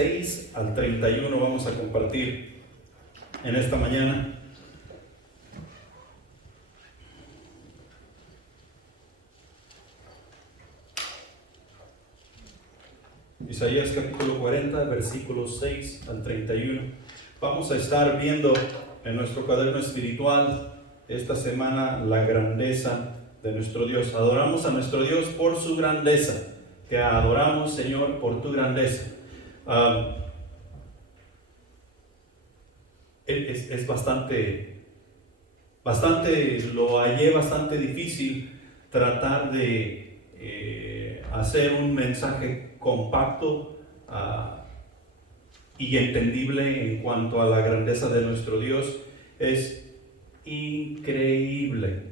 6 al 31 vamos a compartir en esta mañana. Isaías capítulo 40, versículos 6 al 31. Vamos a estar viendo en nuestro cuaderno espiritual esta semana la grandeza de nuestro Dios. Adoramos a nuestro Dios por su grandeza. Te adoramos, Señor, por tu grandeza. Es bastante, lo hallé bastante difícil tratar de hacer un mensaje compacto y entendible en cuanto a la grandeza de nuestro Dios. Es increíble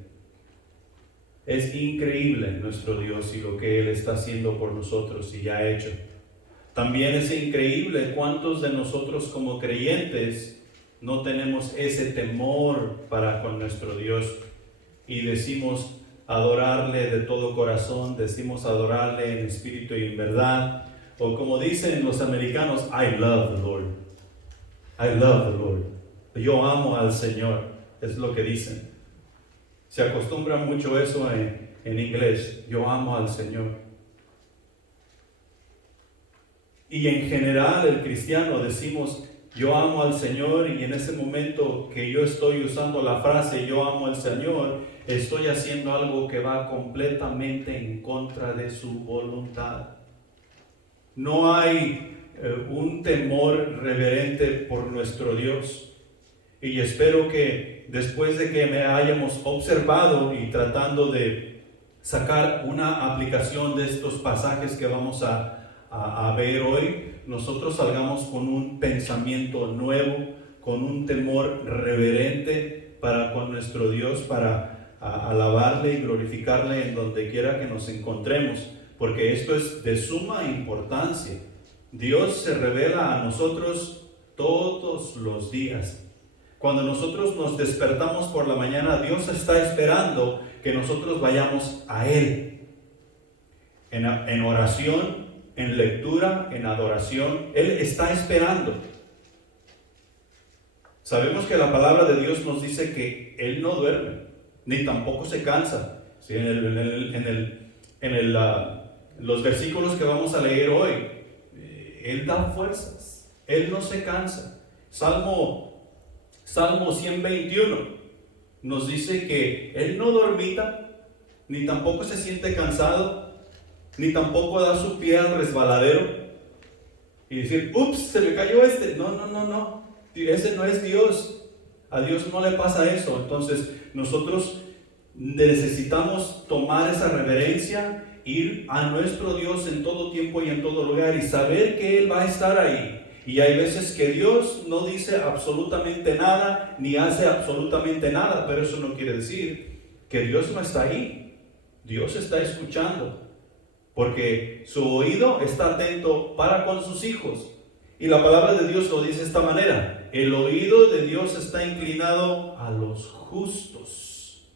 nuestro Dios y lo que Él está haciendo por nosotros y ya ha hecho. También es increíble cuántos de nosotros como creyentes no tenemos ese temor para con nuestro Dios y decimos adorarle de todo corazón, decimos adorarle en espíritu y en verdad, o como dicen los americanos, I love the Lord, I love the Lord, yo amo al Señor, es lo que dicen. Se acostumbra mucho eso en inglés, yo amo al Señor. Y en general el cristiano decimos yo amo al Señor, y en ese momento que yo estoy usando la frase yo amo al Señor, estoy haciendo algo que va completamente en contra de su voluntad. No hay un temor reverente por nuestro Dios. Y espero que después de que me hayamos observado y tratando de sacar una aplicación de estos pasajes que vamos a ver hoy, nosotros salgamos con un pensamiento nuevo, con un temor reverente para con nuestro Dios, para alabarle y glorificarle en donde quiera que nos encontremos, porque esto es de suma importancia. Dios se revela a nosotros todos los días. Cuando nosotros nos despertamos por la mañana, Dios está esperando que nosotros vayamos a Él en oración, en lectura, en adoración. Él está esperando. Sabemos que la palabra de Dios nos dice que Él no duerme, ni tampoco se cansa. ¿Sí? Los versículos que vamos a leer hoy, Él da fuerzas, Él no se cansa. Salmo 121 nos dice que Él no dormita, ni tampoco se siente cansado, ni tampoco da su pie al resbaladero y decir, ups, se me cayó este. No, ese no es Dios. A Dios no le pasa eso. Entonces nosotros necesitamos tomar esa reverencia, ir a nuestro Dios en todo tiempo y en todo lugar y saber que Él va a estar ahí. Y hay veces que Dios no dice absolutamente nada, ni hace absolutamente nada, pero eso no quiere decir que Dios no está ahí. Dios está escuchando, porque su oído está atento para con sus hijos. Y la palabra de Dios lo dice de esta manera: el oído de Dios está inclinado a los justos.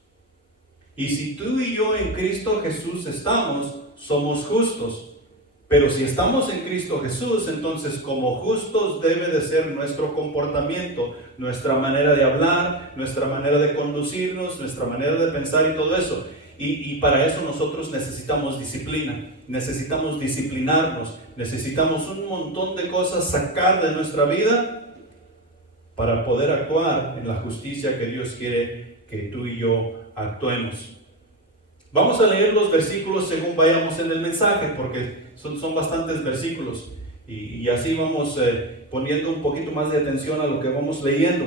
Y si tú y yo en Cristo Jesús somos justos. Pero si estamos en Cristo Jesús, entonces como justos debe de ser nuestro comportamiento, nuestra manera de hablar, nuestra manera de conducirnos, nuestra manera de pensar y todo eso. Y para eso nosotros necesitamos disciplina, necesitamos disciplinarnos, necesitamos un montón de cosas sacar de nuestra vida para poder actuar en la justicia que Dios quiere que tú y yo actuemos. Vamos a leer los versículos según vayamos en el mensaje, porque son bastantes versículos y así vamos poniendo un poquito más de atención a lo que vamos leyendo.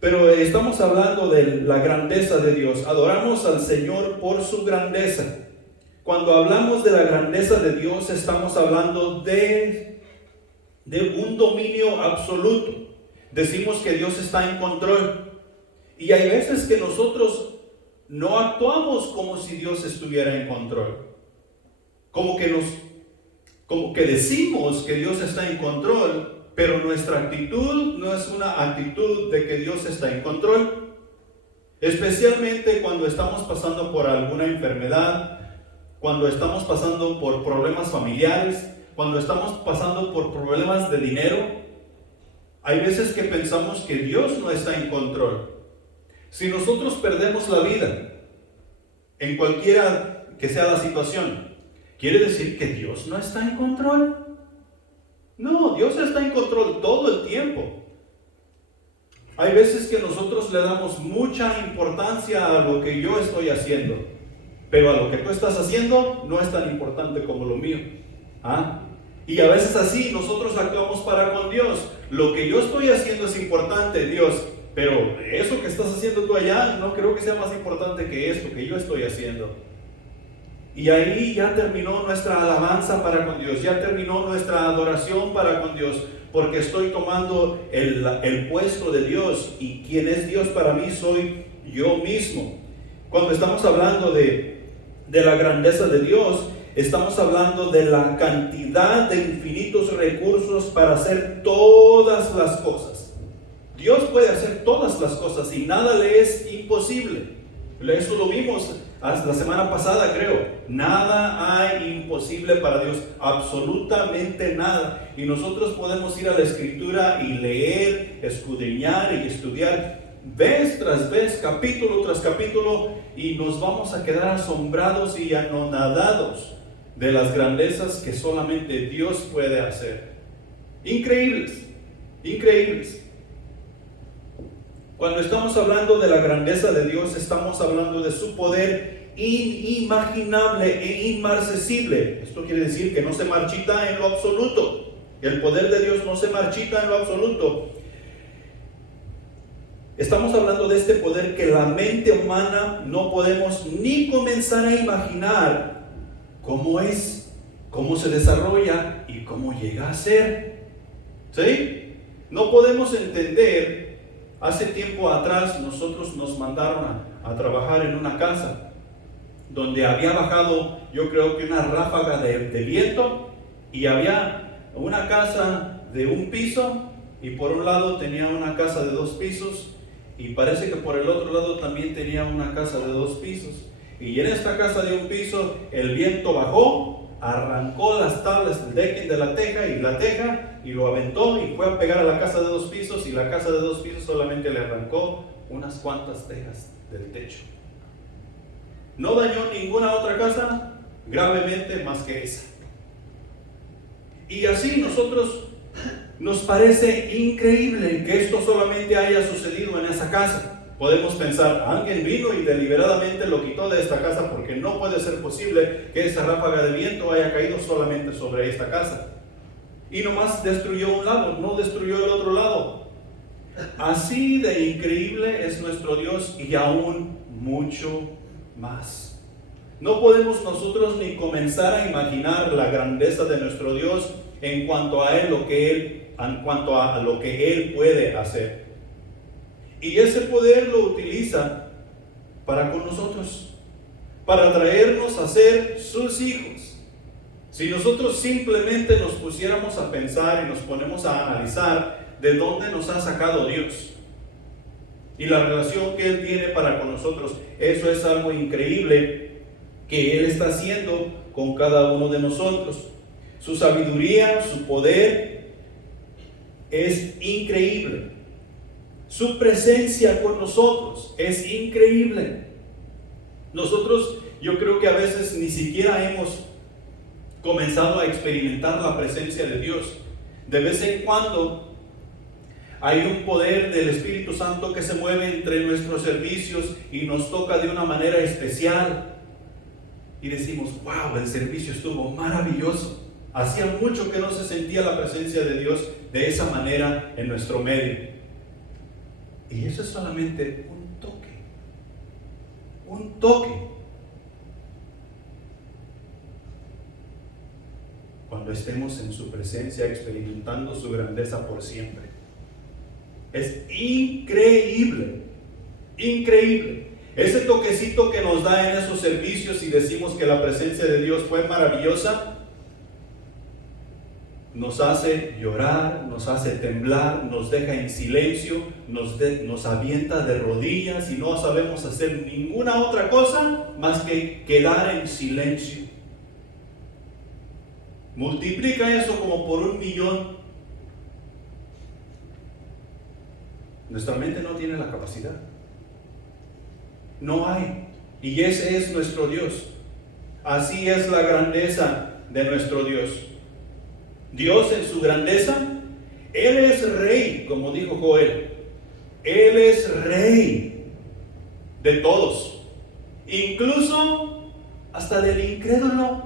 Pero estamos hablando de la grandeza de Dios. Adoramos al Señor por su grandeza. Cuando hablamos de la grandeza de Dios, estamos hablando de un dominio absoluto. Decimos que Dios está en control. Y hay veces que nosotros no actuamos como si Dios estuviera en control. Como que decimos que Dios está en control, pero nuestra actitud no es una actitud de que Dios está en control. Especialmente cuando estamos pasando por alguna enfermedad, cuando estamos pasando por problemas familiares, cuando estamos pasando por problemas de dinero, hay veces que pensamos que Dios no está en control. Si nosotros perdemos la vida, en cualquiera que sea la situación, ¿quiere decir que Dios no está en control? No, Dios está en control todo el tiempo. Hay veces que nosotros le damos mucha importancia a lo que yo estoy haciendo, pero a lo que tú estás haciendo no es tan importante como lo mío. ¿Ah? Y a veces así nosotros actuamos para con Dios. Lo que yo estoy haciendo es importante, Dios, pero eso que estás haciendo tú allá no creo que sea más importante que esto que yo estoy haciendo. Y ahí ya terminó nuestra alabanza para con Dios, ya terminó nuestra adoración para con Dios, porque estoy tomando el puesto de Dios, y quien es Dios para mí soy yo mismo. Cuando estamos hablando de la grandeza de Dios, estamos hablando de la cantidad de infinitos recursos para hacer todas las cosas. Dios puede hacer todas las cosas y nada le es imposible. Eso lo vimos la semana pasada, creo. Nada hay imposible para Dios, absolutamente nada. Y nosotros podemos ir a la Escritura y leer, escudriñar y estudiar vez tras vez, capítulo tras capítulo, y nos vamos a quedar asombrados y anonadados de las grandezas que solamente Dios puede hacer. Increíbles, increíbles. Cuando estamos hablando de la grandeza de Dios, estamos hablando de su poder inimaginable e inmarcesible. Esto quiere decir que no se marchita en lo absoluto. El poder de Dios no se marchita en lo absoluto. Estamos hablando de este poder que la mente humana no podemos ni comenzar a imaginar cómo es, cómo se desarrolla y cómo llega a ser. ¿Sí? No podemos entender. Hace tiempo atrás nosotros nos mandaron a trabajar en una casa donde había bajado, yo creo que una ráfaga de viento, y había una casa de un piso, y por un lado tenía una casa de 2 pisos, y parece que por el otro lado también tenía una casa de 2 pisos. Y en esta casa de un piso el viento bajó, arrancó las tablas del decking de la teja y lo aventó y fue a pegar a la casa de 2 pisos, y la casa de 2 pisos solamente le arrancó unas cuantas tejas del techo. No dañó ninguna otra casa gravemente más que esa. Y así nosotros nos parece increíble que esto solamente haya sucedido en esa casa. Podemos pensar, alguien vino y deliberadamente lo quitó de esta casa, porque no puede ser posible que esa ráfaga de viento haya caído solamente sobre esta casa. Y nomás destruyó un lado, no destruyó el otro lado. Así de increíble es nuestro Dios, y aún mucho más. No podemos nosotros ni comenzar a imaginar la grandeza de nuestro Dios en cuanto a lo que Él puede hacer. Y ese poder lo utiliza para con nosotros, para traernos a ser sus hijos. Si nosotros simplemente nos pusiéramos a pensar y nos ponemos a analizar de dónde nos ha sacado Dios y la relación que Él tiene para con nosotros, eso es algo increíble que Él está haciendo con cada uno de nosotros. Su sabiduría, su poder es increíble. Su presencia con nosotros es increíble. Nosotros, yo creo que a veces ni siquiera hemos comenzado a experimentar la presencia de Dios. De vez en cuando hay un poder del Espíritu Santo que se mueve entre nuestros servicios y nos toca de una manera especial. Y decimos, wow, el servicio estuvo maravilloso. Hacía mucho que no se sentía la presencia de Dios de esa manera en nuestro medio. Y eso es solamente un toque. Un toque. Cuando estemos en su presencia experimentando su grandeza por siempre. Es increíble. Increíble. Ese toquecito que nos da en esos servicios y decimos que la presencia de Dios fue maravillosa, nos hace llorar, nos hace temblar, nos deja en silencio, nos avienta de rodillas y no sabemos hacer ninguna otra cosa más que quedar en silencio. Multiplica eso como por 1,000,000. Nuestra mente no tiene la capacidad. No hay. Y ese es nuestro Dios. Así es la grandeza de nuestro Dios. Dios en su grandeza, Él es rey, como dijo Joel. Él es rey de todos, incluso hasta del incrédulo,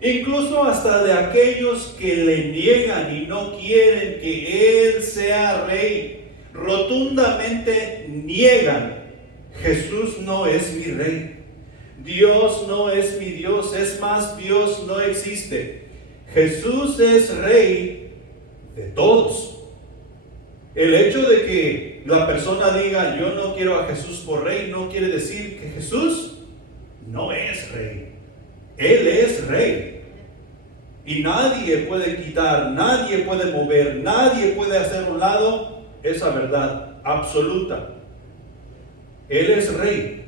incluso hasta de aquellos que le niegan y no quieren que Él sea rey. Rotundamente niegan: Jesús no es mi rey, Dios no es mi Dios, es más, Dios no existe. Jesús es rey de todos. El hecho de que la persona diga: yo no quiero a Jesús por rey, no quiere decir que Jesús no es rey. Él es rey. Y nadie puede quitar, nadie puede mover, nadie puede hacer a un lado esa verdad absoluta. Él es rey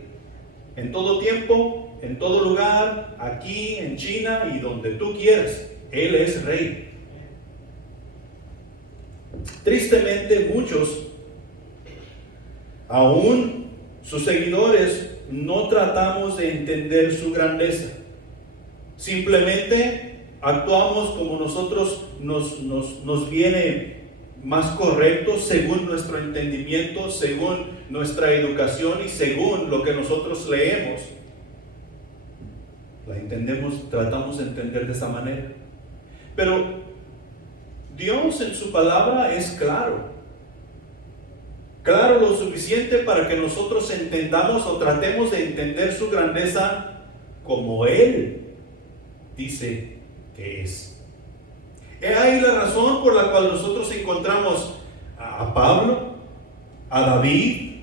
en todo tiempo, en todo lugar, aquí, en China y donde tú quieras. Él es rey. Tristemente, muchos, aún sus seguidores, no tratamos de entender su grandeza. Simplemente actuamos como nosotros nos viene más correcto, según nuestro entendimiento, según nuestra educación y según lo que nosotros leemos. La entendemos, tratamos de entender de esa manera. Pero Dios en su palabra es claro. Claro lo suficiente para que nosotros entendamos o tratemos de entender su grandeza como Él dice que es. He ahí la razón por la cual nosotros encontramos a Pablo, a David,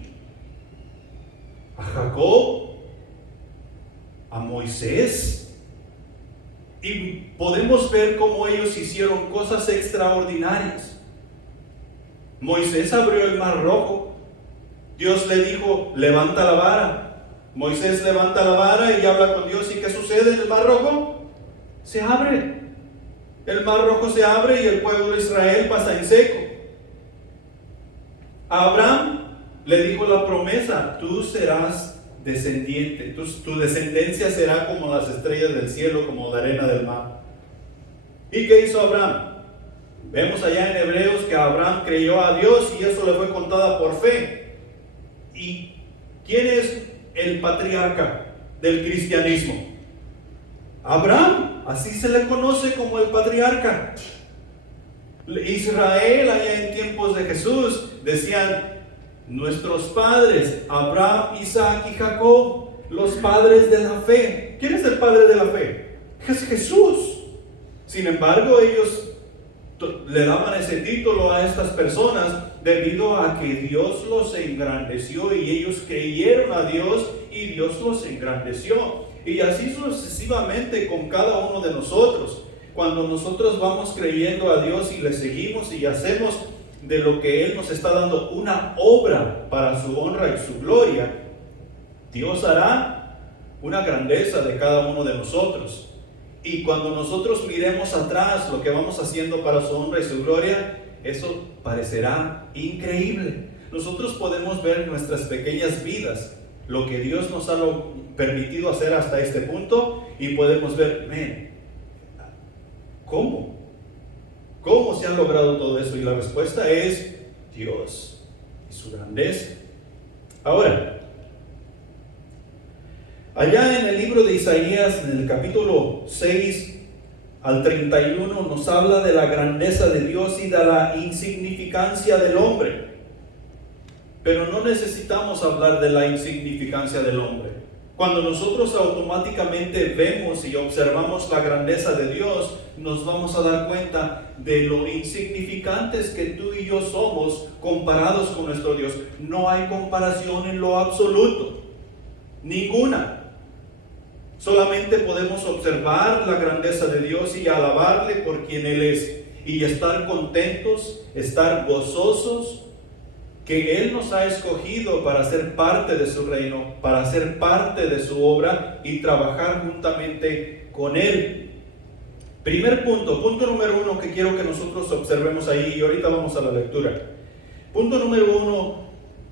a Jacob, a Moisés, y podemos ver cómo ellos hicieron cosas extraordinarias. Moisés abrió el mar rojo. Dios le dijo: levanta la vara. Moisés levanta la vara y habla con Dios. ¿Y qué sucede en el mar rojo? Se abre. El mar rojo se abre y el pueblo de Israel pasa en seco. A Abraham le dijo la promesa: tú serás descendiente, tu descendencia será como las estrellas del cielo, como la arena del mar. ¿Y qué hizo Abraham? Vemos allá en Hebreos que Abraham creyó a Dios y eso le fue contada por fe. ¿Y quién es el patriarca del cristianismo? Abraham, así se le conoce como el patriarca. Israel, allá en tiempos de Jesús, decían: nuestros padres, Abraham, Isaac y Jacob, los padres de la fe. ¿Quién es el padre de la fe? Es Jesús. Sin embargo, ellos le daban ese título a estas personas debido a que Dios los engrandeció y ellos creyeron a Dios y Dios los engrandeció. Y así sucesivamente con cada uno de nosotros. Cuando nosotros vamos creyendo a Dios y le seguimos y hacemos de lo que Él nos está dando una obra para su honra y su gloria, Dios hará una grandeza de cada uno de nosotros. Y cuando nosotros miremos atrás lo que vamos haciendo para su honra y su gloria, eso parecerá increíble. Nosotros podemos ver en nuestras pequeñas vidas lo que Dios nos ha permitido hacer hasta este punto y podemos ver, ¿cómo se ha logrado todo eso? Y la respuesta es Dios y su grandeza. Ahora, allá en el libro de Isaías, en el capítulo 6 al 31, nos habla de la grandeza de Dios y de la insignificancia del hombre. Pero no necesitamos hablar de la insignificancia del hombre. Cuando nosotros automáticamente vemos y observamos la grandeza de Dios, nos vamos a dar cuenta de lo insignificantes que tú y yo somos comparados con nuestro Dios. No hay comparación en lo absoluto, ninguna. Solamente podemos observar la grandeza de Dios y alabarle por quien Él es, y estar contentos, estar gozosos, que Él nos ha escogido para ser parte de su reino, para ser parte de su obra y trabajar juntamente con Él. Primer punto, punto número 1 que quiero que nosotros observemos ahí, y ahorita vamos a la lectura. Punto número 1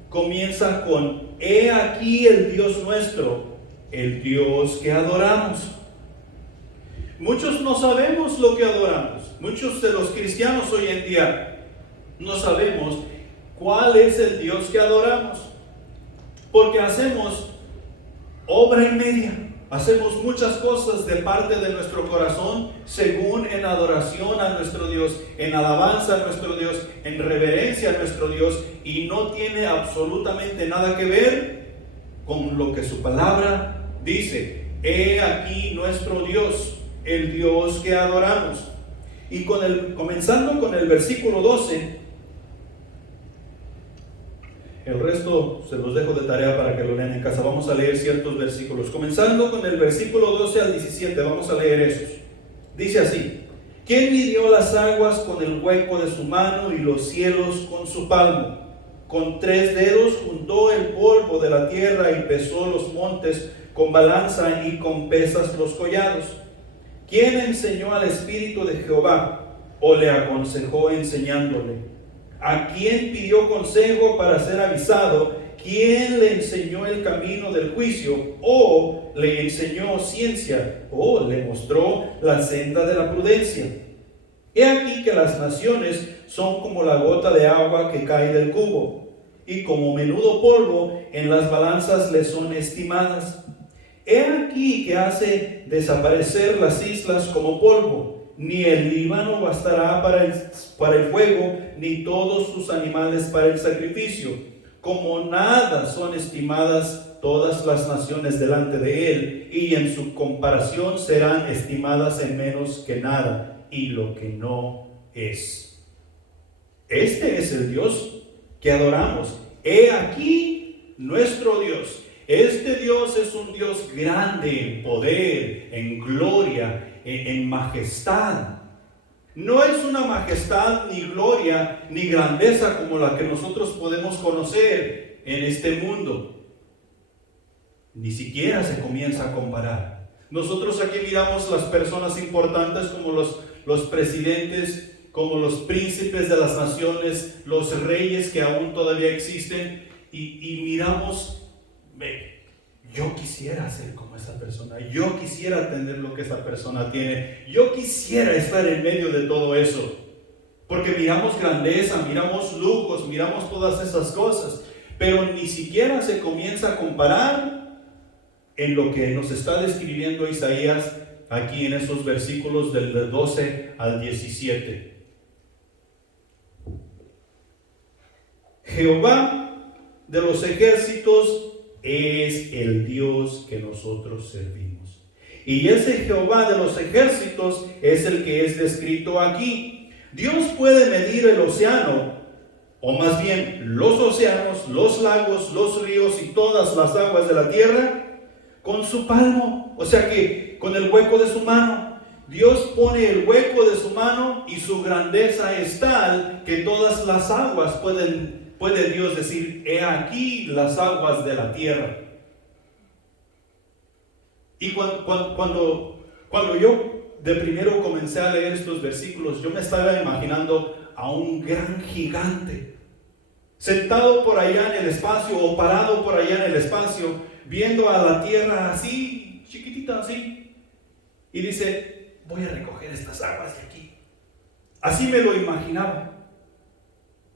comienza con: he aquí el Dios nuestro, el Dios que adoramos. Muchos no sabemos lo que adoramos. Muchos de los cristianos hoy en día no sabemos cuál es el Dios que adoramos, porque hacemos obra y media. Hacemos muchas cosas de parte de nuestro corazón según en adoración a nuestro Dios, en alabanza a nuestro Dios, en reverencia a nuestro Dios, y no tiene absolutamente nada que ver con lo que su palabra dice. He aquí nuestro Dios, el Dios que adoramos. Y comenzando con el versículo 12, el resto se los dejo de tarea para que lo lean en casa. Vamos a leer ciertos versículos. Comenzando con el versículo 12 al 17, vamos a leer esos. Dice así: ¿quién midió las aguas con el hueco de su mano y los cielos con su palmo? Con 3 dedos juntó el polvo de la tierra y pesó los montes con balanza y con pesas los collados. ¿Quién enseñó al Espíritu de Jehová o le aconsejó enseñándole? ¿A quién pidió consejo para ser avisado? ¿Quién le enseñó el camino del juicio? ¿O le enseñó ciencia? ¿O le mostró la senda de la prudencia? He aquí que las naciones son como la gota de agua que cae del cubo, y como menudo polvo en las balanzas le son estimadas. He aquí que hace desaparecer las islas como polvo. Ni el Líbano bastará para el fuego, ni todos sus animales para el sacrificio. Como nada son estimadas todas las naciones delante de él, y en su comparación serán estimadas en menos que nada, y lo que no es. Este es el Dios que adoramos. He aquí nuestro Dios. Este Dios es un Dios grande en poder, en gloria, en majestad. No es una majestad, ni gloria, ni grandeza como la que nosotros podemos conocer en este mundo. Ni siquiera se comienza a comparar. Nosotros aquí miramos las personas importantes como los presidentes, como los príncipes de las naciones, los reyes que aún todavía existen, y miramos: yo quisiera ser como esa persona, yo quisiera tener lo que esa persona tiene, yo quisiera estar en medio de todo eso, porque miramos grandeza, miramos lujos, miramos todas esas cosas, pero ni siquiera se comienza a comparar en lo que nos está describiendo Isaías aquí en esos versículos del 12 al 17. Jehová de los ejércitos es el Dios que nosotros servimos. Y ese Jehová de los ejércitos es el que es descrito aquí. Dios puede medir el océano, o más bien los océanos, los lagos, los ríos y todas las aguas de la tierra con su palmo, o sea que con el hueco de su mano. Dios pone el hueco de su mano y su grandeza es tal que todas las aguas puede Dios decir: he aquí las aguas de la tierra. Y cuando yo de primero comencé a leer estos versículos, yo me estaba imaginando a un gran gigante sentado por allá en el espacio, o parado por allá en el espacio, viendo a la tierra así, chiquitita así, y dice: voy a recoger estas aguas de aquí. Así me lo imaginaba.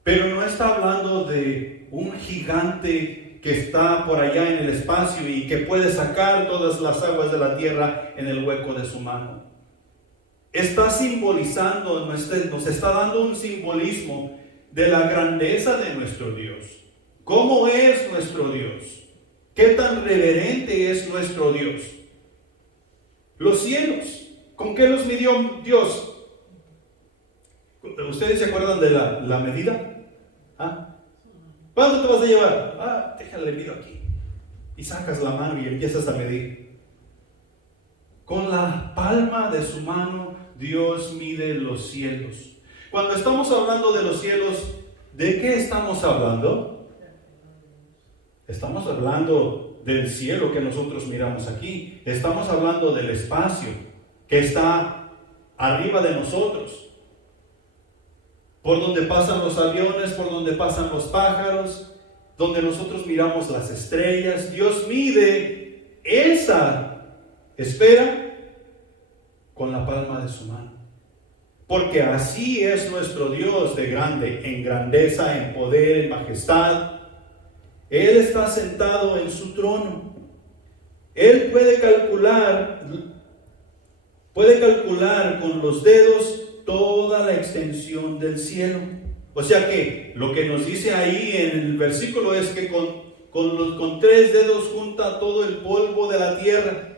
Pero no está hablando de un gigante que está por allá en el espacio y que puede sacar todas las aguas de la tierra en el hueco de su mano. Está simbolizando, nos está dando un simbolismo de la grandeza de nuestro Dios. ¿Cómo es nuestro Dios? ¿Qué tan reverente es nuestro Dios? Los cielos, ¿con qué los midió Dios? ¿Ustedes se acuerdan de la medida? ¿Ah? ¿Cuánto te vas a llevar? Déjale, mido aquí. Y sacas la mano y empiezas a medir. Con la palma de su mano Dios mide los cielos. Cuando estamos hablando de los cielos, ¿de qué estamos hablando? Estamos hablando del cielo que nosotros miramos aquí. Estamos hablando del espacio que está arriba de nosotros, por donde pasan los aviones, por donde pasan los pájaros, donde nosotros miramos las estrellas. Dios mide esa esfera con la palma de su mano. Porque así es nuestro Dios de grande, en grandeza, en poder, en majestad. Él está sentado en su trono. Él puede calcular con los dedos toda la extensión del cielo. O sea que lo que nos dice ahí en el versículo es que con 3 dedos junta todo el polvo de la tierra.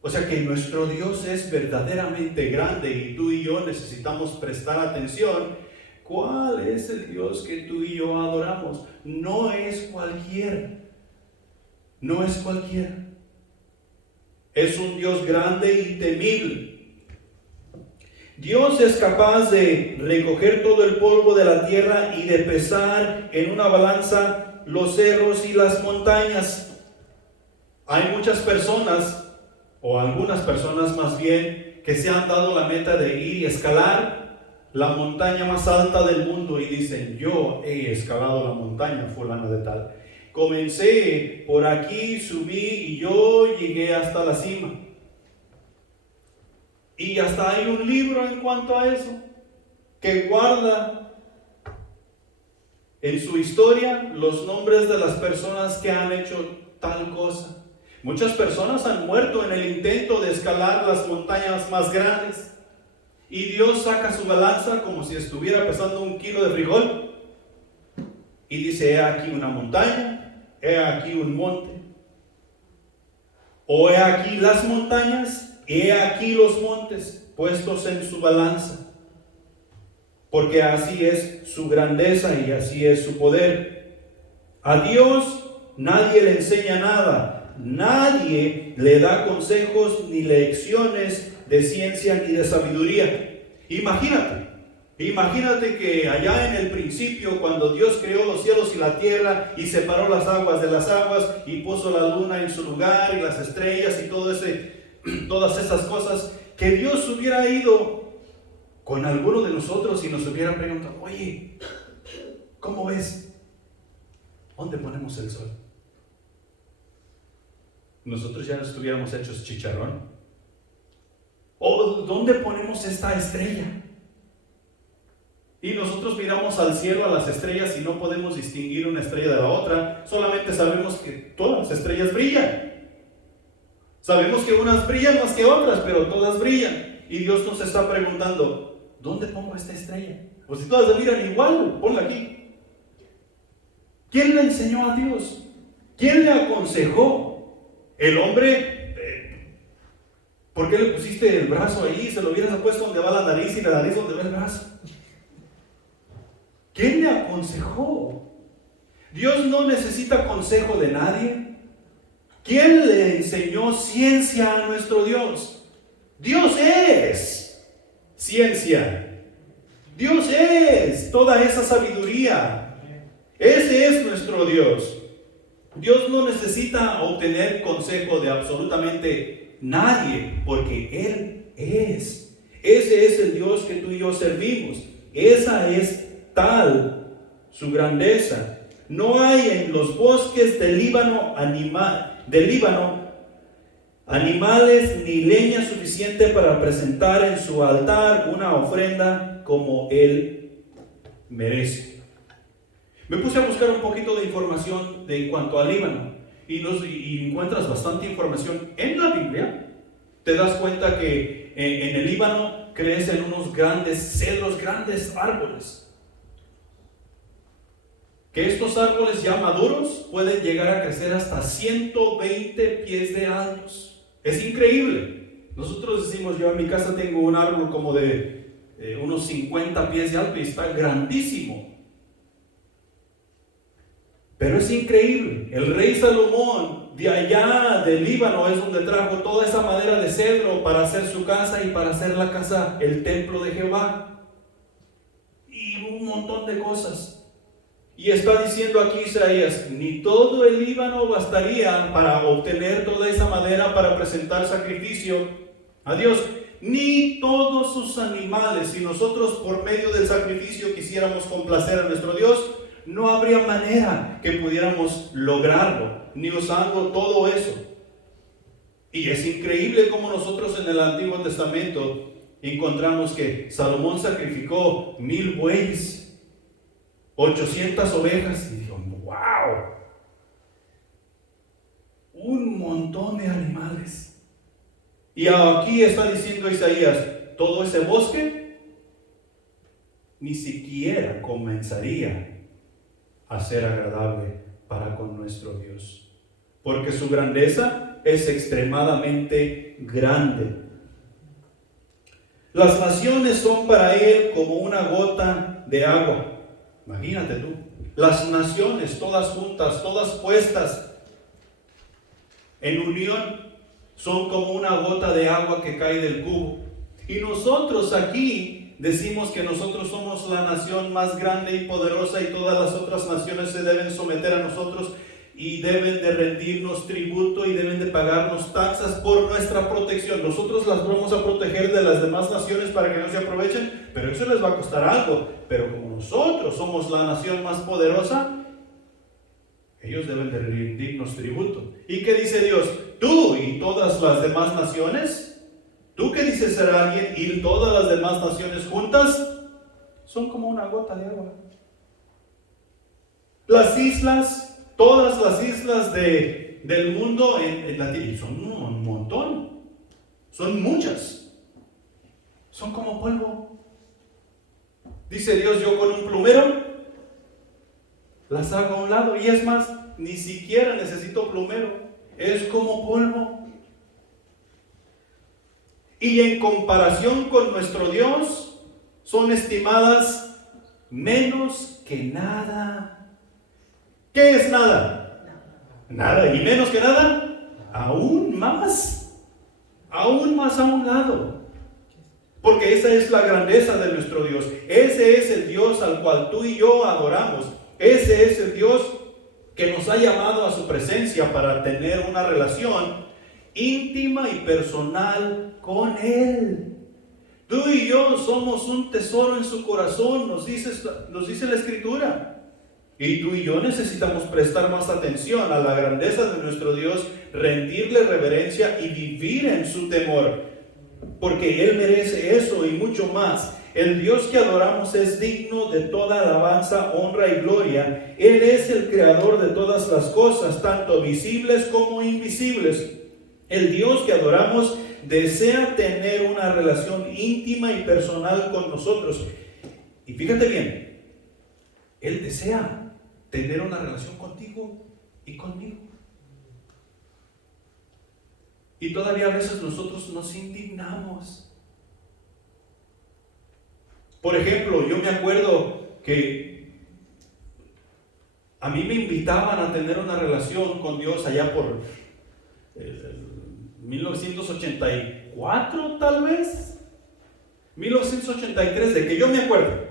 O sea que nuestro Dios es verdaderamente grande y tú y yo necesitamos prestar atención. ¿Cuál es el Dios que tú y yo adoramos? No es cualquiera. No es cualquiera. Es un Dios grande y temible. Dios es capaz de recoger todo el polvo de la tierra y de pesar en una balanza los cerros y las montañas. Hay muchas personas, o algunas personas más bien, que se han dado la meta de ir y escalar la montaña más alta del mundo y dicen: yo he escalado la montaña fulana de tal. Comencé por aquí, subí y yo llegué hasta la cima. Y hasta hay un libro en cuanto a eso, que guarda en su historia los nombres de las personas que han hecho tal cosa. Muchas personas han muerto en el intento de escalar las montañas más grandes. Y Dios saca su balanza como si estuviera pesando 1 kilo de frijol. Y dice: he aquí una montaña, he aquí un monte. O he aquí las montañas, he aquí los montes puestos en su balanza. Porque así es su grandeza y así es su poder. A Dios nadie le enseña nada. Nadie le da consejos ni lecciones de ciencia ni de sabiduría. Imagínate que allá en el principio, cuando Dios creó los cielos y la tierra y separó las aguas de las aguas y puso la luna en su lugar y las estrellas y todas esas cosas, que Dios hubiera ido con alguno de nosotros y nos hubiera preguntado: oye, ¿cómo ves? ¿Dónde ponemos el sol? Nosotros ya estuviéramos hechos chicharrón. ¿O dónde ponemos esta estrella? Y nosotros miramos al cielo, a las estrellas, y no podemos distinguir una estrella de la otra. Solamente sabemos que todas las estrellas brillan. Sabemos que unas brillan más que otras, pero todas brillan. Y Dios nos está preguntando: ¿dónde pongo esta estrella? Pues si todas se miran igual, ponla aquí. ¿Quién le enseñó a Dios? ¿Quién le aconsejó? El hombre, ¿por qué le pusiste el brazo ahí? Se lo hubieras puesto donde va la nariz y la nariz donde va el brazo. ¿Quién le aconsejó? Dios no necesita consejo de nadie. ¿Quién le enseñó ciencia a nuestro Dios? Dios es ciencia. Dios es toda esa sabiduría. Ese es nuestro Dios. Dios no necesita obtener consejo de absolutamente nadie, porque Él es. Ese es el Dios que tú y yo servimos. Esa es tal su grandeza. No hay en los bosques del Líbano animales ni leña suficiente para presentar en su altar una ofrenda como Él merece. Me puse a buscar un poquito de información en cuanto al Líbano y encuentras bastante información en la Biblia. Te das cuenta que en el Líbano crecen unos grandes cedros, grandes árboles. Que estos árboles ya maduros pueden llegar a crecer hasta 120 pies de altos. Es increíble. Nosotros decimos: yo en mi casa tengo un árbol como de unos 50 pies de alto y está grandísimo. Pero es increíble. El rey Salomón, de allá del Líbano, es donde trajo toda esa madera de cedro para hacer su casa y para hacer la casa, el templo de Jehová. Y un montón de cosas. Y está diciendo aquí Isaías: ni todo el Líbano bastaría para obtener toda esa madera para presentar sacrificio a Dios. Ni todos sus animales. Si nosotros por medio del sacrificio quisiéramos complacer a nuestro Dios, no habría manera que pudiéramos lograrlo, ni usando todo eso. Y es increíble cómo nosotros en el Antiguo Testamento encontramos que Salomón sacrificó 1000 bueyes, 800 ovejas, y dijo, wow, un montón de animales. Y aquí está diciendo Isaías, todo ese bosque ni siquiera comenzaría a ser agradable para con nuestro Dios, porque su grandeza es extremadamente grande. Las naciones son para él como una gota de agua. Imagínate tú, las naciones todas juntas, todas puestas en unión, son como una gota de agua que cae del cubo. Y nosotros aquí decimos que nosotros somos la nación más grande y poderosa, y todas las otras naciones se deben someter a nosotros y deben de rendirnos tributo y deben de pagarnos taxas por nuestra protección. Nosotros las vamos a proteger de las demás naciones para que no se aprovechen, pero eso les va a costar algo. Pero como nosotros somos la nación más poderosa, ellos deben de rendirnos tributo. ¿Y qué dice Dios? Tú y todas las demás naciones, ¿tú qué dices ser alguien? Y todas las demás naciones juntas son como una gota de agua. Las islas, todas las islas del mundo en la tierra, son un montón, son muchas, son como polvo. Dice Dios, yo con un plumero las hago a un lado, y es más, ni siquiera necesito plumero, es como polvo. Y en comparación con nuestro Dios, son estimadas menos que nada. ¿Qué es nada? Nada. ¿Y menos que nada? Aún más a un lado. Porque esa es la grandeza de nuestro Dios. Ese es el Dios al cual tú y yo adoramos. Ese es el Dios que nos ha llamado a su presencia para tener una relación íntima y personal con Él. Tú y yo somos un tesoro en su corazón, nos dice la Escritura. Y tú y yo necesitamos prestar más atención a la grandeza de nuestro Dios, rendirle reverencia y vivir en su temor, porque Él merece eso y mucho más. El Dios que adoramos es digno de toda alabanza, honra y gloria. Él es el creador de todas las cosas, tanto visibles como invisibles. El Dios que adoramos desea tener una relación íntima y personal con nosotros. Y fíjate bien, Él desea tener una relación contigo y conmigo. Y todavía a veces nosotros nos indignamos. Por ejemplo, yo me acuerdo que a mí me invitaban a tener una relación con Dios allá por 1984 tal vez, 1983, de que yo me acuerdo.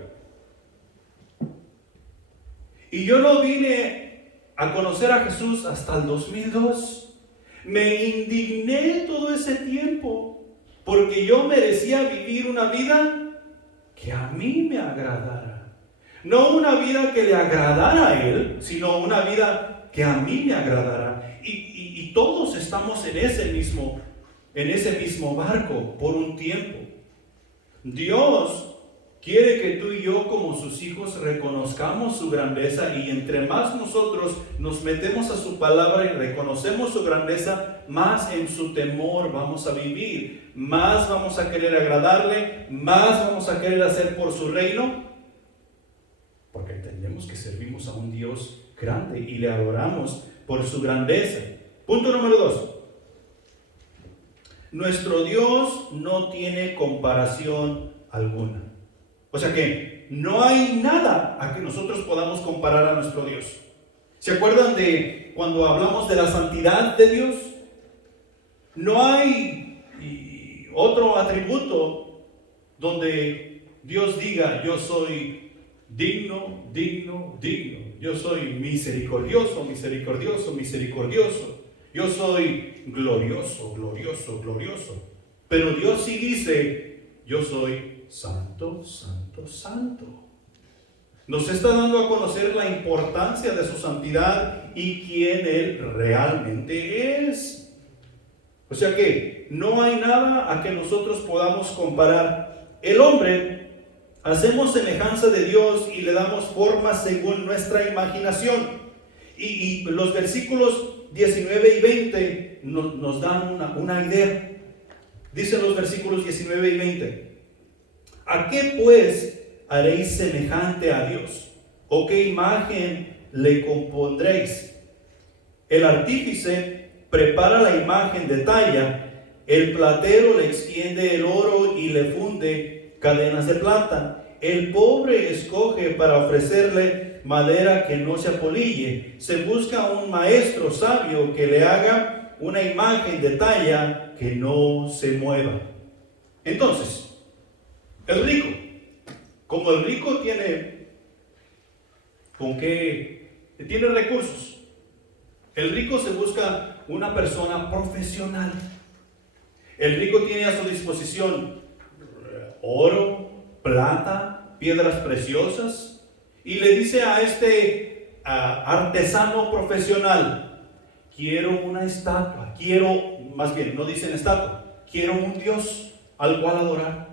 Y yo no vine a conocer a Jesús hasta el 2002. Me indigné todo ese tiempo porque yo merecía vivir una vida que a mí me agradara. No una vida que le agradara a Él, sino una vida que a mí me agradara. Y todos estamos en ese mismo barco por un tiempo. Dios quiere que tú y yo, como sus hijos, reconozcamos su grandeza, y entre más nosotros nos metemos a su palabra y reconocemos su grandeza, más en su temor vamos a vivir, más vamos a querer agradarle, más vamos a querer hacer por su reino, porque entendemos que servimos a un Dios grande y le adoramos por su grandeza. Punto número 2. Nuestro Dios no tiene comparación alguna. O sea que no hay nada a que nosotros podamos comparar a nuestro Dios. ¿Se acuerdan de cuando hablamos de la santidad de Dios? No hay otro atributo donde Dios diga: yo soy digno, digno, digno. Yo soy misericordioso, misericordioso, misericordioso. Yo soy glorioso, glorioso, glorioso. Pero Dios sí dice, yo soy santo, santo, santo. Nos está dando a conocer la importancia de su santidad y quién Él realmente es. O sea que no hay nada a que nosotros podamos comparar. El hombre, hacemos semejanza de Dios y le damos forma según nuestra imaginación. Y los versículos 19 y 20 nos dan una idea. Dicen los versículos 19 y 20. ¿A qué pues haréis semejante a Dios? ¿O qué imagen le compondréis? El artífice prepara la imagen de talla, el platero le extiende el oro y le funde cadenas de plata. El pobre escoge para ofrecerle madera que no se apolille. Se busca un maestro sabio que le haga una imagen de talla que no se mueva. Entonces, el rico, como el rico tiene tiene recursos, el rico se busca una persona profesional. El rico tiene a su disposición oro, plata, piedras preciosas, y le dice a este artesano profesional: quiero una estatua, no dicen estatua, quiero un Dios al cual adorar.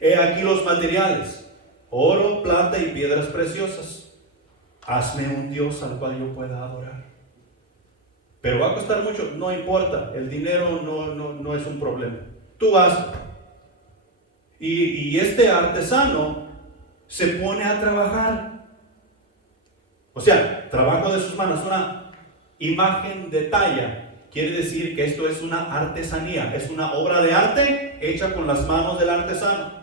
He aquí los materiales, oro, plata y piedras preciosas. Hazme un Dios al cual yo pueda adorar. Pero va a costar mucho, no importa, el dinero no es un problema. Tú hazlo. Y este artesano se pone a trabajar. O sea, trabajo de sus manos, una imagen de talla. Quiere decir que esto es una artesanía, es una obra de arte hecha con las manos del artesano.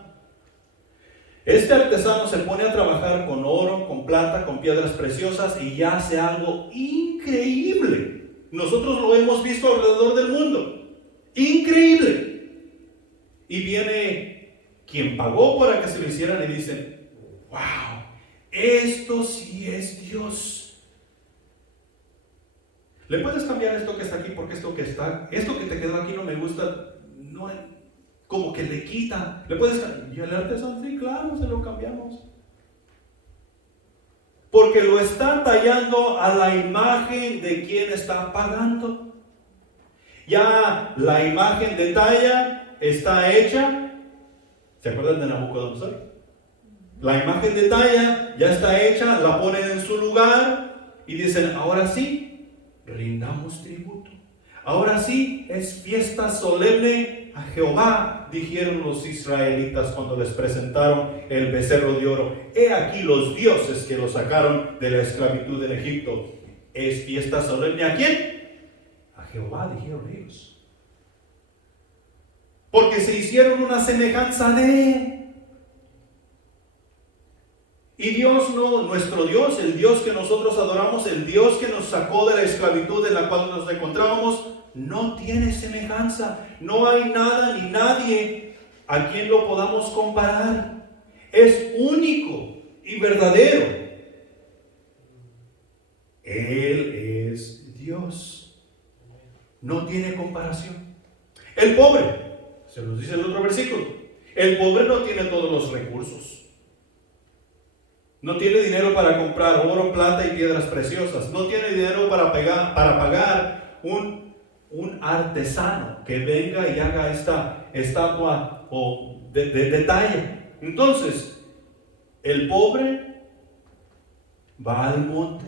Este artesano se pone a trabajar con oro, con plata, con piedras preciosas y ya hace algo increíble. Nosotros lo hemos visto alrededor del mundo. Increíble. Y viene quien pagó para que se lo hicieran y dicen: wow, esto sí es Dios. ¿Le puedes cambiar esto que está aquí? Porque esto que te quedó aquí no me gusta. No, como que le quita. ¿Le puedes cambiar? Y el artesano: sí, claro, se lo cambiamos. Porque lo está tallando a la imagen de quien está pagando. Ya la imagen de talla está hecha. ¿Se acuerdan de Nabucodonosor? La imagen de talla ya está hecha, la ponen en su lugar y dicen: ahora sí, rindamos tributo. Ahora sí, es fiesta solemne a Jehová, dijeron los israelitas cuando les presentaron el becerro de oro. He aquí los dioses que los sacaron de la esclavitud en Egipto. ¿Es fiesta solemne a quién? A Jehová, dijeron ellos. Porque se hicieron una semejanza de él. Y Dios no, nuestro Dios, el Dios que nosotros adoramos, el Dios que nos sacó de la esclavitud en la cual nos encontrábamos, no tiene semejanza. No hay nada ni nadie a quien lo podamos comparar. Es único y verdadero. Él es Dios. No tiene comparación. El pobre, se nos dice el otro versículo, el pobre no tiene todos los recursos. No tiene dinero para comprar oro, plata y piedras preciosas. No tiene dinero para pagar un artesano que venga y haga esta estatua de talla. Entonces, el pobre va al monte,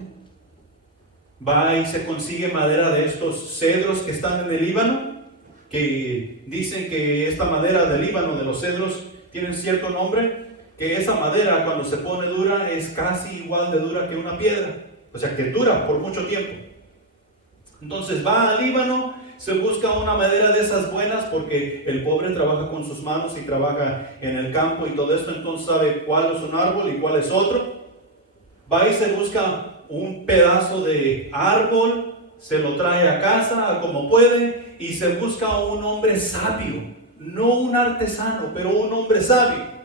va y se consigue madera de estos cedros que están en el Líbano, que dicen que esta madera del Líbano, de los cedros, tienen cierto nombre, que esa madera cuando se pone dura es casi igual de dura que una piedra, o sea que dura por mucho tiempo. Entonces va al Líbano, se busca una madera de esas buenas, porque el pobre trabaja con sus manos y trabaja en el campo y todo esto, entonces sabe cuál es un árbol y cuál es otro. Va y se busca un pedazo de árbol, se lo trae a casa como puede y se busca un hombre sabio, no un artesano, pero un hombre sabio,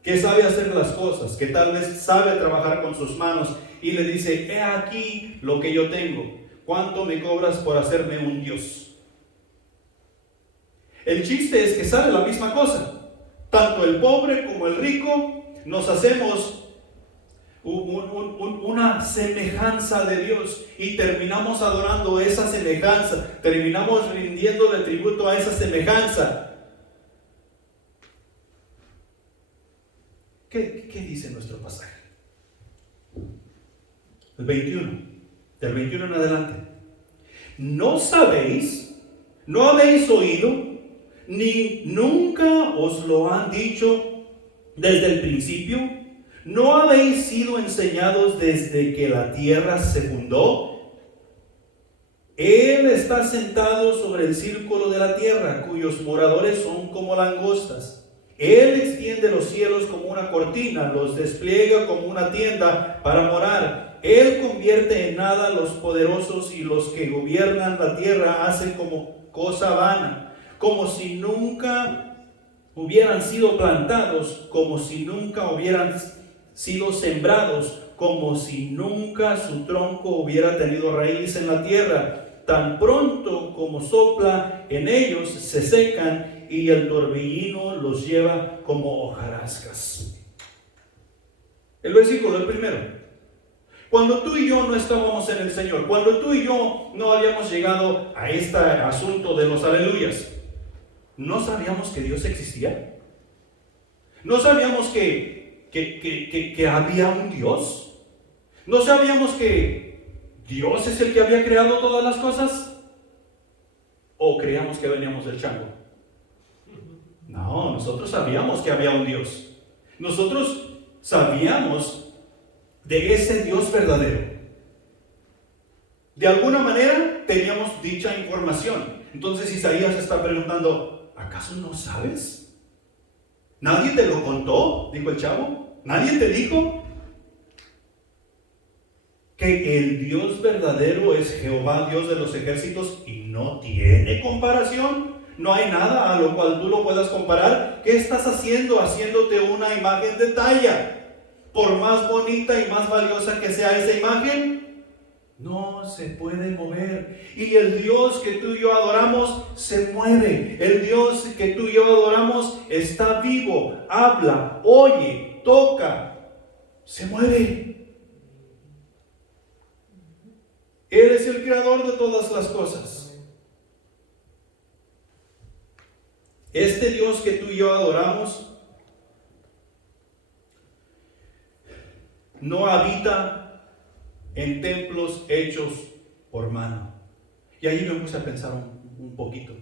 que sabe hacer las cosas, que tal vez sabe trabajar con sus manos, y le dice: he aquí lo que yo tengo, ¿cuánto me cobras por hacerme un Dios? El chiste es que sale la misma cosa. Tanto el pobre como el rico nos hacemos una semejanza de Dios y terminamos adorando esa semejanza, terminamos rindiéndole tributo a esa semejanza. ¿Qué dice nuestro pasaje? El 21, del 21 en adelante. ¿No sabéis, no habéis oído, ni nunca os lo han dicho desde el principio? ¿No habéis sido enseñados desde que la tierra se fundó? Él está sentado sobre el círculo de la tierra, cuyos moradores son como langostas. Él extiende los cielos como una cortina, los despliega como una tienda para morar. Él convierte en nada a los poderosos y los que gobiernan la tierra hacen como cosa vana, como si nunca hubieran sido plantados, como si nunca hubieran sido sembrados, como si nunca su tronco hubiera tenido raíz en la tierra. Tan pronto como sopla en ellos, se secan y el torbellino los lleva como hojarascas. El versículo, el primero. Cuando tú y yo no estábamos en el Señor, cuando tú y yo no habíamos llegado a este asunto de los aleluyas, ¿no sabíamos que Dios existía? ¿No sabíamos que había un Dios? ¿No sabíamos que Dios es el que había creado todas las cosas? ¿O creíamos que veníamos del chango? No, nosotros sabíamos que había un Dios. Nosotros sabíamos de ese Dios verdadero. De alguna manera teníamos dicha información. Entonces Isaías está preguntando, ¿acaso no sabes? ¿Nadie te lo contó? Dijo el chavo. ¿Nadie te dijo que el Dios verdadero es Jehová, Dios de los ejércitos, y no tiene comparación? No hay nada a lo cual tú lo puedas comparar. ¿Qué estás haciendo? Haciéndote una imagen de talla. Por más bonita y más valiosa que sea esa imagen, no se puede mover. Y el Dios que tú y yo adoramos se mueve. El Dios que tú y yo adoramos está vivo, habla, oye, toca, se mueve. Él es el creador de todas las cosas. Este Dios que tú y yo adoramos no habita en templos hechos por mano. Y ahí me puse a pensar un poquito.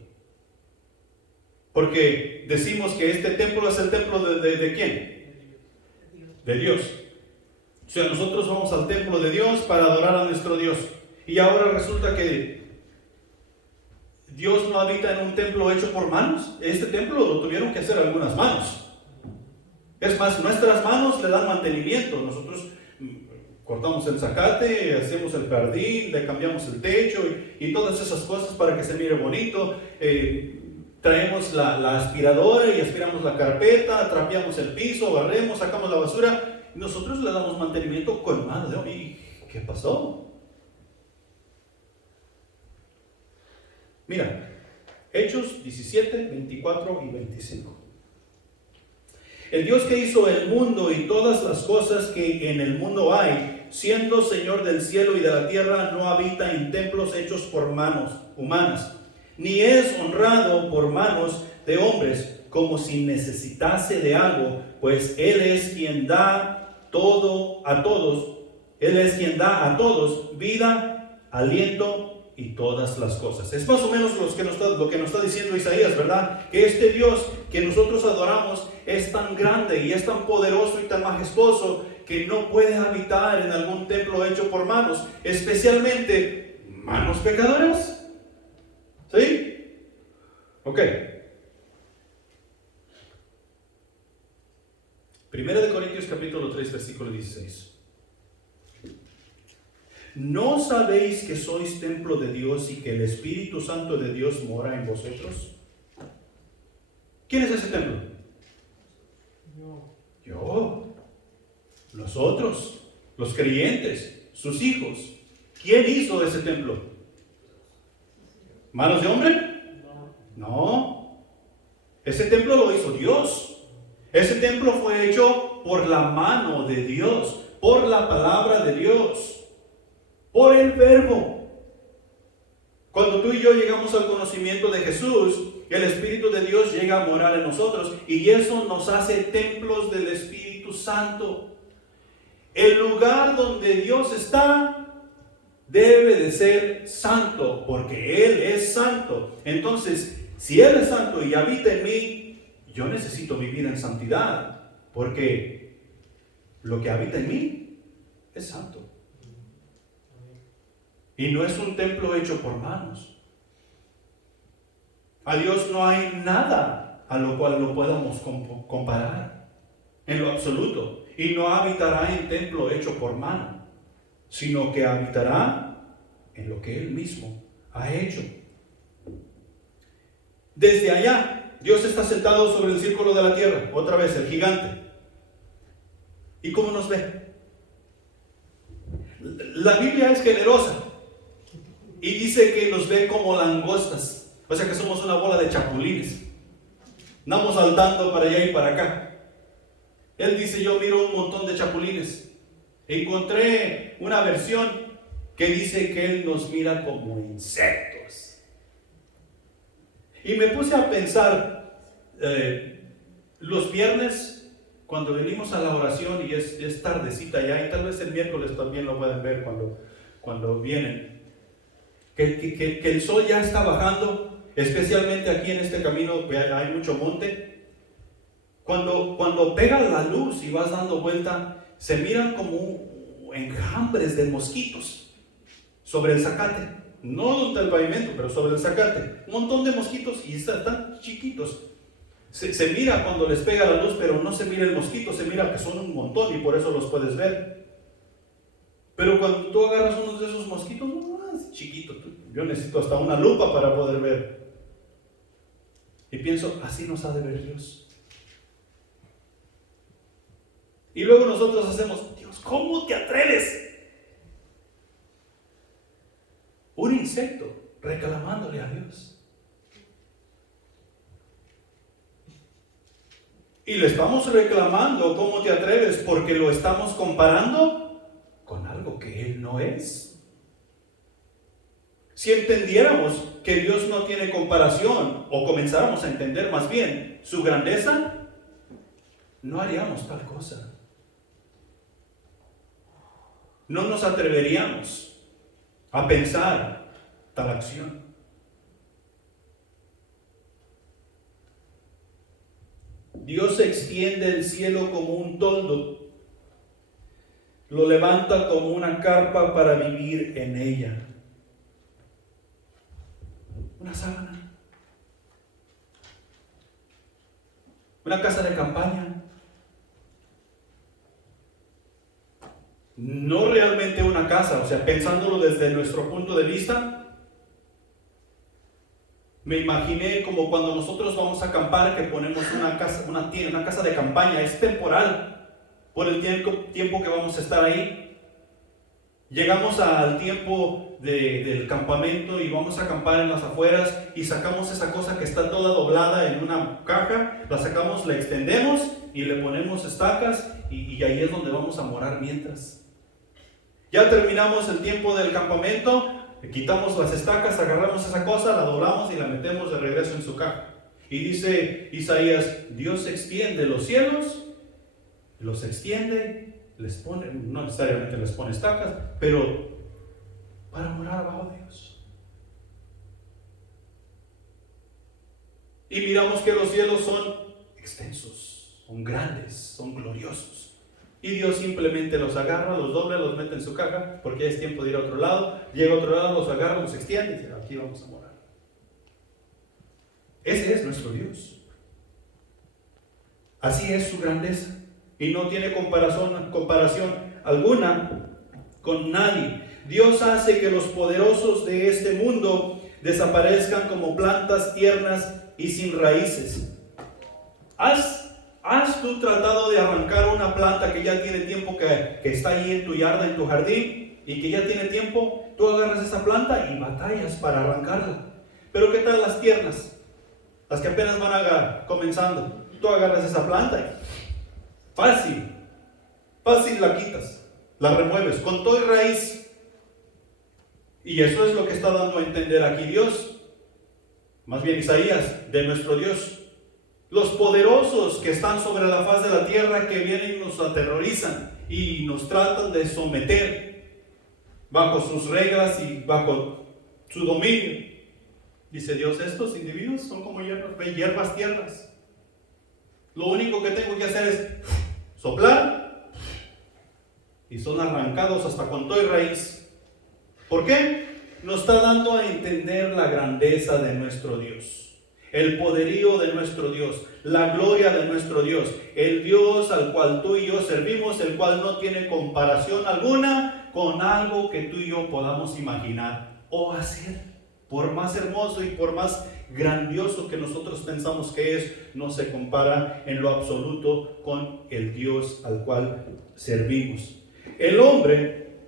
Porque decimos que este templo es el templo de ¿quién? De Dios. O sea, nosotros vamos al templo de Dios para adorar a nuestro Dios. Y ahora resulta que Dios no habita en un templo hecho por manos. Este templo lo tuvieron que hacer algunas manos. Es más, nuestras manos le dan mantenimiento. Nosotros cortamos el zacate, hacemos el jardín, le cambiamos el techo y todas esas cosas para que se mire bonito. Traemos la aspiradora y aspiramos la carpeta, trapeamos el piso, barremos, sacamos la basura. Nosotros le damos mantenimiento con mano de obra. ¿Y qué pasó? Mira, Hechos 17, 24 y 25. El Dios que hizo el mundo y todas las cosas que en el mundo hay, siendo Señor del cielo y de la tierra, no habita en templos hechos por manos humanas, ni es honrado por manos de hombres, como si necesitase de algo, pues Él es quien da todo a todos. Él es quien da a todos vida, aliento y todas las cosas. Es más o menos lo que nos está diciendo Isaías, ¿verdad? Que este Dios que nosotros adoramos es tan grande y es tan poderoso y tan majestuoso que no puede habitar en algún templo hecho por manos, especialmente manos pecadoras. ¿Sí? Ok. Primera de Corintios capítulo 3 versículo 16. ¿No sabéis que sois templo de Dios y que el Espíritu Santo de Dios mora en vosotros? ¿Quién es ese templo? Yo. Nosotros, los creyentes, sus hijos. ¿Quién hizo ese templo? ¿Manos de hombre? No. Ese templo lo hizo Dios. Ese templo fue hecho por la mano de Dios, por la palabra de Dios, por el Verbo. Cuando tú y yo llegamos al conocimiento de Jesús, el Espíritu de Dios llega a morar en nosotros y eso nos hace templos del Espíritu Santo. El lugar donde Dios está debe de ser santo, porque Él es santo. Entonces, si Él es santo y habita en mí, yo necesito vivir en santidad, porque lo que habita en mí es santo. Y no es un templo hecho por manos. A Dios no hay nada a lo cual lo podamos comparar, en lo absoluto. Y no habitará en templo hecho por mano, sino que habitará en lo que Él mismo ha hecho. Desde allá, Dios está sentado sobre el círculo de la tierra, otra vez el gigante. ¿Y cómo nos ve? La Biblia es generosa y dice que nos ve como langostas, o sea que somos una bola de chapulines. Andamos saltando para allá y para acá. Él dice, yo miro un montón de chapulines. Encontré una versión que dice que Él nos mira como insectos. Y me puse a pensar, los viernes, cuando venimos a la oración y es tardecita ya, y tal vez el miércoles también lo pueden ver cuando vienen, que el sol ya está bajando, especialmente aquí en este camino, hay mucho monte. Cuando pega la luz y vas dando vuelta, se miran como enjambres de mosquitos sobre el zacate. No donde el pavimento, pero sobre el zacate. Un montón de mosquitos y están chiquitos. Se mira cuando les pega la luz, pero no se mira el mosquito, se mira que son un montón y por eso los puedes ver. Pero cuando tú agarras uno de esos mosquitos, no, es chiquito. Yo necesito hasta una lupa para poder ver. Y pienso, así nos ha de ver Dios. Y luego nosotros hacemos, Dios, ¿cómo te atreves? Un insecto reclamándole a Dios. Y le estamos reclamando, ¿cómo te atreves? Porque lo estamos comparando con algo que Él no es. Si entendiéramos que Dios no tiene comparación, o comenzáramos a entender más bien su grandeza, no haríamos tal cosa. No nos atreveríamos a pensar tal acción. Dios extiende el cielo como un toldo, lo levanta como una carpa para vivir en ella. Una sábana, una casa de campaña. No realmente una casa, o sea, pensándolo desde nuestro punto de vista, me imaginé como cuando nosotros vamos a acampar, que ponemos una casa de campaña, es temporal, por el tiempo que vamos a estar ahí. Llegamos al tiempo del campamento y vamos a acampar en las afueras y sacamos esa cosa que está toda doblada en una caja, la sacamos, la extendemos y le ponemos estacas y ahí es donde vamos a morar mientras. Ya terminamos el tiempo del campamento, quitamos las estacas, agarramos esa cosa, la doblamos y la metemos de regreso en su caja. Y dice Isaías, Dios extiende los cielos, los extiende, les pone, no necesariamente les pone estacas, pero para morar abajo de Dios. Y miramos que los cielos son extensos, son grandes, son gloriosos. Y Dios simplemente los agarra, los dobla, los mete en su caja, porque es tiempo de ir a otro lado. Llega a otro lado, los agarra, los extiende y dice, aquí vamos a morar. Ese es nuestro Dios. Así es su grandeza. Y no tiene comparación alguna con nadie. Dios hace que los poderosos de este mundo desaparezcan como plantas tiernas y sin raíces. ¿Has tú tratado de arrancar una planta que ya tiene tiempo que está ahí en tu yarda, en tu jardín, y que ya tiene tiempo? Tú agarras esa planta y batallas para arrancarla. Pero ¿qué tal las tiernas? las que apenas van comenzando. Tú agarras esa planta y fácil la quitas, la remueves con todo y raíz. Y eso es lo que está dando a entender aquí Dios, más bien Isaías, de nuestro Dios. Los poderosos que están sobre la faz de la tierra, que vienen y nos aterrorizan y nos tratan de someter bajo sus reglas y bajo su dominio. Dice Dios, estos individuos son como hierbas tiernas. Lo único que tengo que hacer es soplar y son arrancados hasta con todo y raíz. ¿Por qué? Nos está dando a entender la grandeza de nuestro Dios, el poderío de nuestro Dios, la gloria de nuestro Dios, el Dios al cual tú y yo servimos, el cual no tiene comparación alguna con algo que tú y yo podamos imaginar o hacer. Por más hermoso y por más grandioso que nosotros pensamos que es, no se compara en lo absoluto con el Dios al cual servimos. El hombre,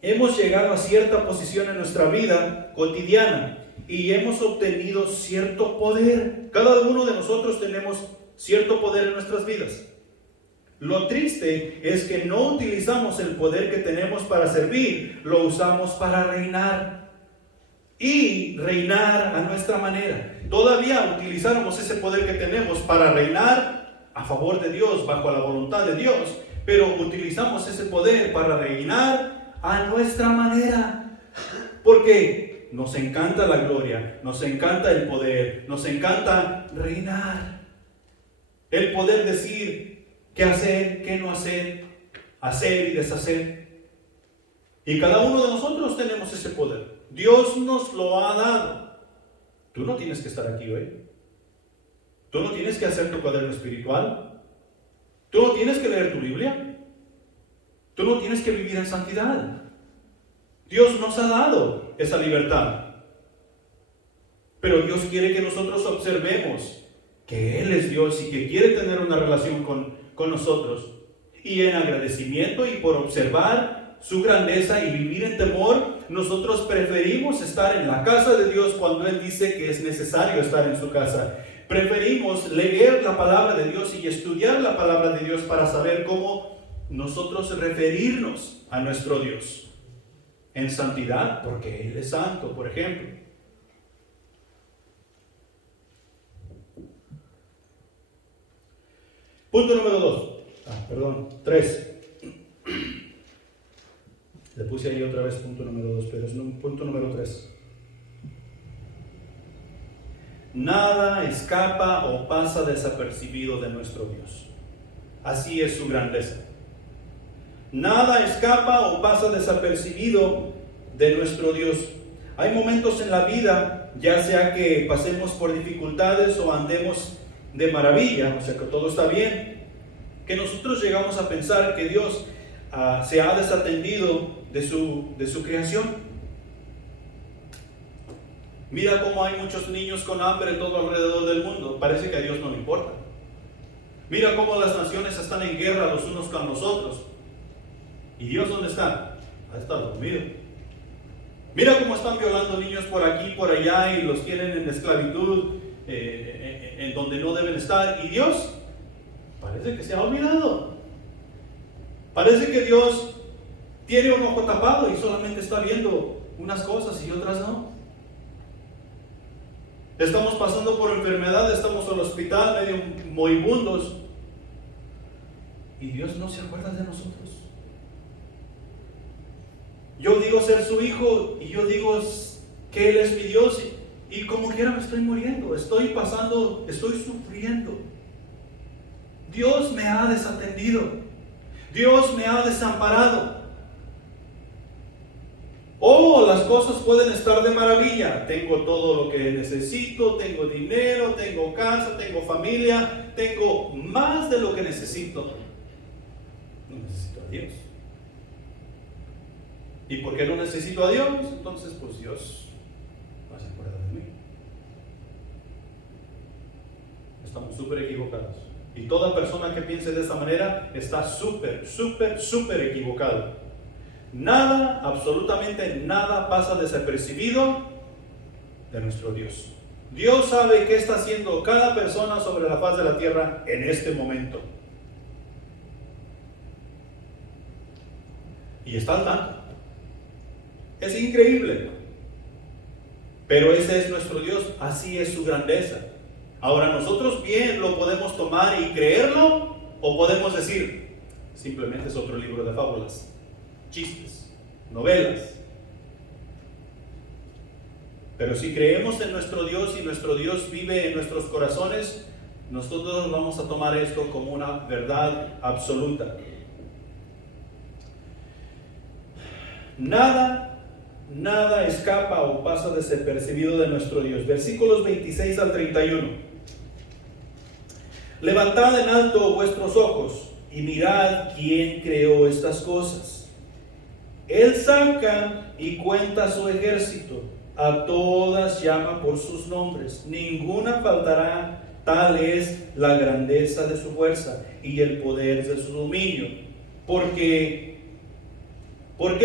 hemos llegado a cierta posición en nuestra vida cotidiana y hemos obtenido cierto poder. Cada uno de nosotros tenemos cierto poder en nuestras vidas. Lo triste es que no utilizamos el poder que tenemos para servir, lo usamos para reinar. Y reinar a nuestra manera. Todavía utilizáramos ese poder que tenemos para reinar a favor de Dios, bajo la voluntad de Dios, pero utilizamos ese poder para reinar a nuestra manera, porque nos encanta la gloria, nos encanta el poder, nos encanta reinar, el poder decir qué hacer, qué no hacer, hacer y deshacer. Y cada uno de nosotros tenemos ese poder. Dios nos lo ha dado. Tú no tienes que estar aquí hoy. Tú no tienes que hacer tu cuaderno espiritual. Tú no tienes que leer tu Biblia. Tú no tienes que vivir en santidad. Dios nos ha dado esa libertad. Pero Dios quiere que nosotros observemos que Él es Dios y que quiere tener una relación con nosotros. Y en agradecimiento y por observar su grandeza y vivir en temor, nosotros preferimos estar en la casa de Dios cuando Él dice que es necesario estar en su casa. Preferimos leer la palabra de Dios y estudiar la palabra de Dios para saber cómo nosotros referirnos a nuestro Dios en santidad, porque Él es santo, por ejemplo. Punto número 3. Le puse ahí otra vez punto número 2, pero es punto número 3. Nada escapa o pasa desapercibido de nuestro Dios. Así es su grandeza. Nada escapa o pasa desapercibido de nuestro Dios. Hay momentos en la vida, ya sea que pasemos por dificultades o andemos de maravilla, o sea que todo está bien, que nosotros llegamos a pensar que Dios se ha desatendido de su creación. Mira cómo hay muchos niños con hambre todo alrededor del mundo. Parece que a Dios no le importa. Mira cómo las naciones están en guerra los unos con los otros. ¿Y Dios dónde está? Ha estado dormido. Mira cómo están violando niños por aquí y por allá y los tienen en esclavitud, en donde no deben estar. ¿Y Dios? Parece que se ha olvidado. Parece que Dios tiene un ojo tapado y solamente está viendo unas cosas y otras no. Estamos pasando por enfermedad, estamos al hospital medio moribundos y Dios no se acuerda de nosotros. Yo digo ser su hijo y yo digo que Él es mi Dios y como quiera me estoy muriendo, estoy sufriendo. Dios me ha desatendido, Dios me ha desamparado. Oh, las cosas pueden estar de maravilla. Tengo todo lo que necesito, tengo dinero, tengo casa, tengo familia, tengo más de lo que necesito. No necesito a Dios. ¿Y por qué no necesito a Dios? Entonces, pues Dios no se acuerda de mí. Estamos súper equivocados. Y toda persona que piense de esa manera está súper equivocado. Nada, absolutamente nada pasa desapercibido de nuestro Dios. Dios sabe qué está haciendo cada persona sobre la faz de la tierra en este momento. Y está al tanto. Es increíble. Pero ese es nuestro Dios, así es su grandeza. Ahora nosotros bien lo podemos tomar y creerlo, o podemos decir, simplemente es otro libro de fábulas, chistes, novelas. Pero si creemos en nuestro Dios y nuestro Dios vive en nuestros corazones, nosotros vamos a tomar esto como una verdad absoluta. Nada escapa o pasa desapercibido de nuestro Dios. Versículos 26 al 31. Levantad en alto vuestros ojos y mirad quién creó estas cosas. Él saca y cuenta su ejército, a todas llama por sus nombres, ninguna faltará. Tal es la grandeza de su fuerza y el poder de su dominio. ¿Por qué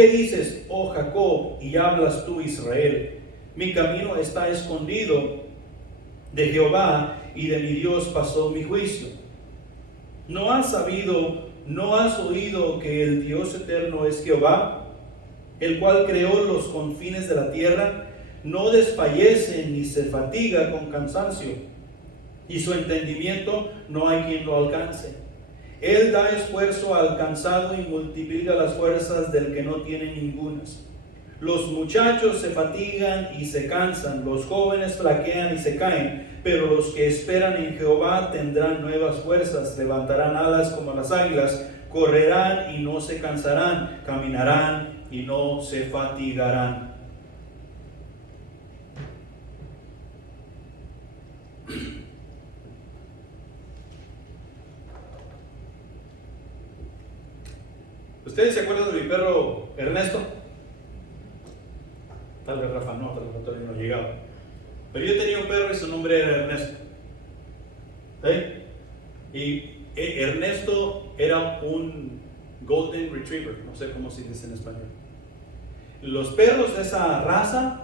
dices, oh Jacob, y hablas tú, Israel? Mi camino está escondido de Jehová, y de mi Dios pasó mi juicio. ¿No has oído que el Dios eterno es Jehová, el cual creó los confines de la tierra? No desfallece ni se fatiga con cansancio, y su entendimiento no hay quien lo alcance. Él da esfuerzo al cansado y multiplica las fuerzas del que no tiene ningunas. Los muchachos se fatigan y se cansan, los jóvenes flaquean y se caen, pero los que esperan en Jehová tendrán nuevas fuerzas, levantarán alas como las águilas, correrán y no se cansarán, caminarán y no se fatigarán. ¿Ustedes se acuerdan de mi perro Ernesto? Tal vez Rafa no, tal vez todavía no llegaba. Pero yo tenía un perro y su nombre era Ernesto. ¿Sí? Y Ernesto era un Golden Retriever, no sé cómo se dice en español. Los perros de esa raza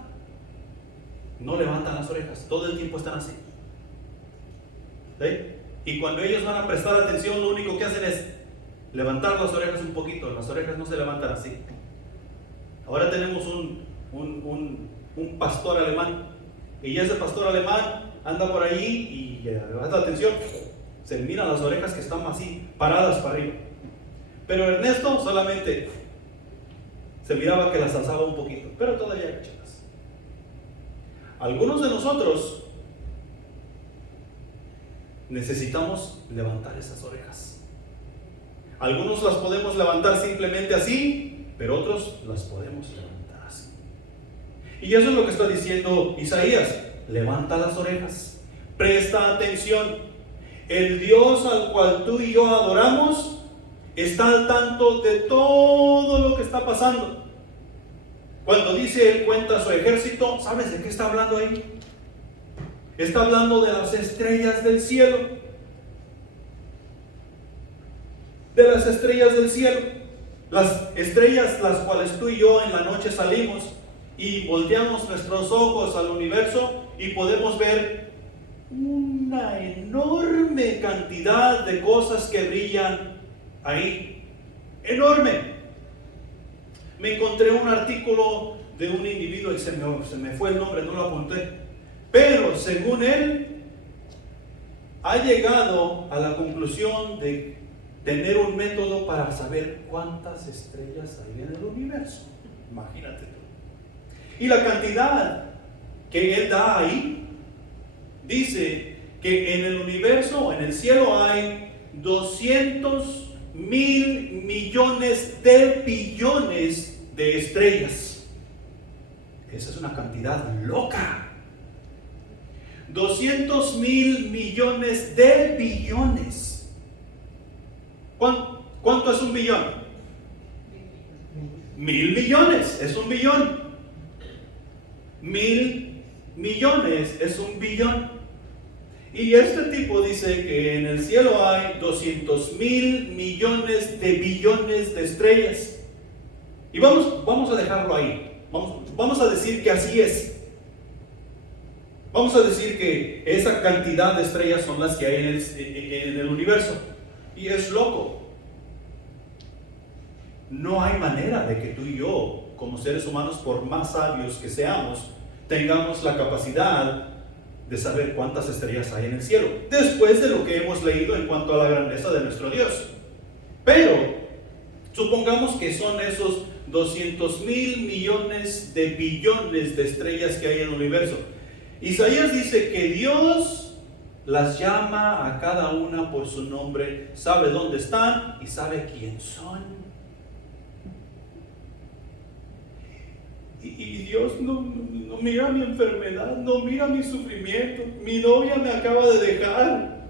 no levantan las orejas, todo el tiempo están así. ¿Sí? Y cuando ellos van a prestar atención, lo único que hacen es levantar las orejas un poquito, las orejas no se levantan así. Ahora tenemos un pastor alemán, y ese pastor alemán anda por allí y levanta atención, se miran las orejas que están así, paradas para arriba. Pero Ernesto solamente se miraba que las alzaba un poquito, pero todavía agachadas. Algunos de nosotros necesitamos levantar esas orejas. Algunos las podemos levantar simplemente así, pero otros las podemos levantar así. Y eso es lo que está diciendo Isaías. Levanta las orejas, presta atención. El Dios al cual tú y yo adoramos está al tanto de todo lo que está pasando. Cuando dice Él cuenta su ejército, ¿sabes de qué está hablando ahí? Está hablando de las estrellas del cielo. De las estrellas del cielo, las estrellas las cuales tú y yo en la noche salimos y volteamos nuestros ojos al universo y podemos ver una enorme cantidad de cosas que brillan ahí, enorme. Me encontré un artículo de un individuo y se me fue el nombre, no lo apunté, pero según él ha llegado a la conclusión de tener un método para saber cuántas estrellas hay en el universo. Imagínate tú. Y la cantidad que él da ahí, dice que en el universo, en el cielo hay 200 mil millones de billones de estrellas. Esa es una cantidad loca. 200 mil millones de billones. ¿Cuánto es un billón? 1000 millones es un billón. 1000 millones es un billón. Y este tipo dice que en el cielo hay 200 mil millones de billones de estrellas. Y vamos a dejarlo ahí. Vamos a decir que así es. Vamos a decir que esa cantidad de estrellas son las que hay en el universo. Y es loco. No hay manera de que tú y yo, como seres humanos, por más sabios que seamos, tengamos la capacidad de saber cuántas estrellas hay en el cielo, después de lo que hemos leído en cuanto a la grandeza de nuestro Dios. Pero supongamos que son esos 200,000 millones de billones de estrellas que hay en el universo. Isaías dice que Dios las llama a cada una por su nombre, sabe dónde están y sabe quién son. Y Dios no mira mi enfermedad, no mira mi sufrimiento. Mi novia me acaba de dejar.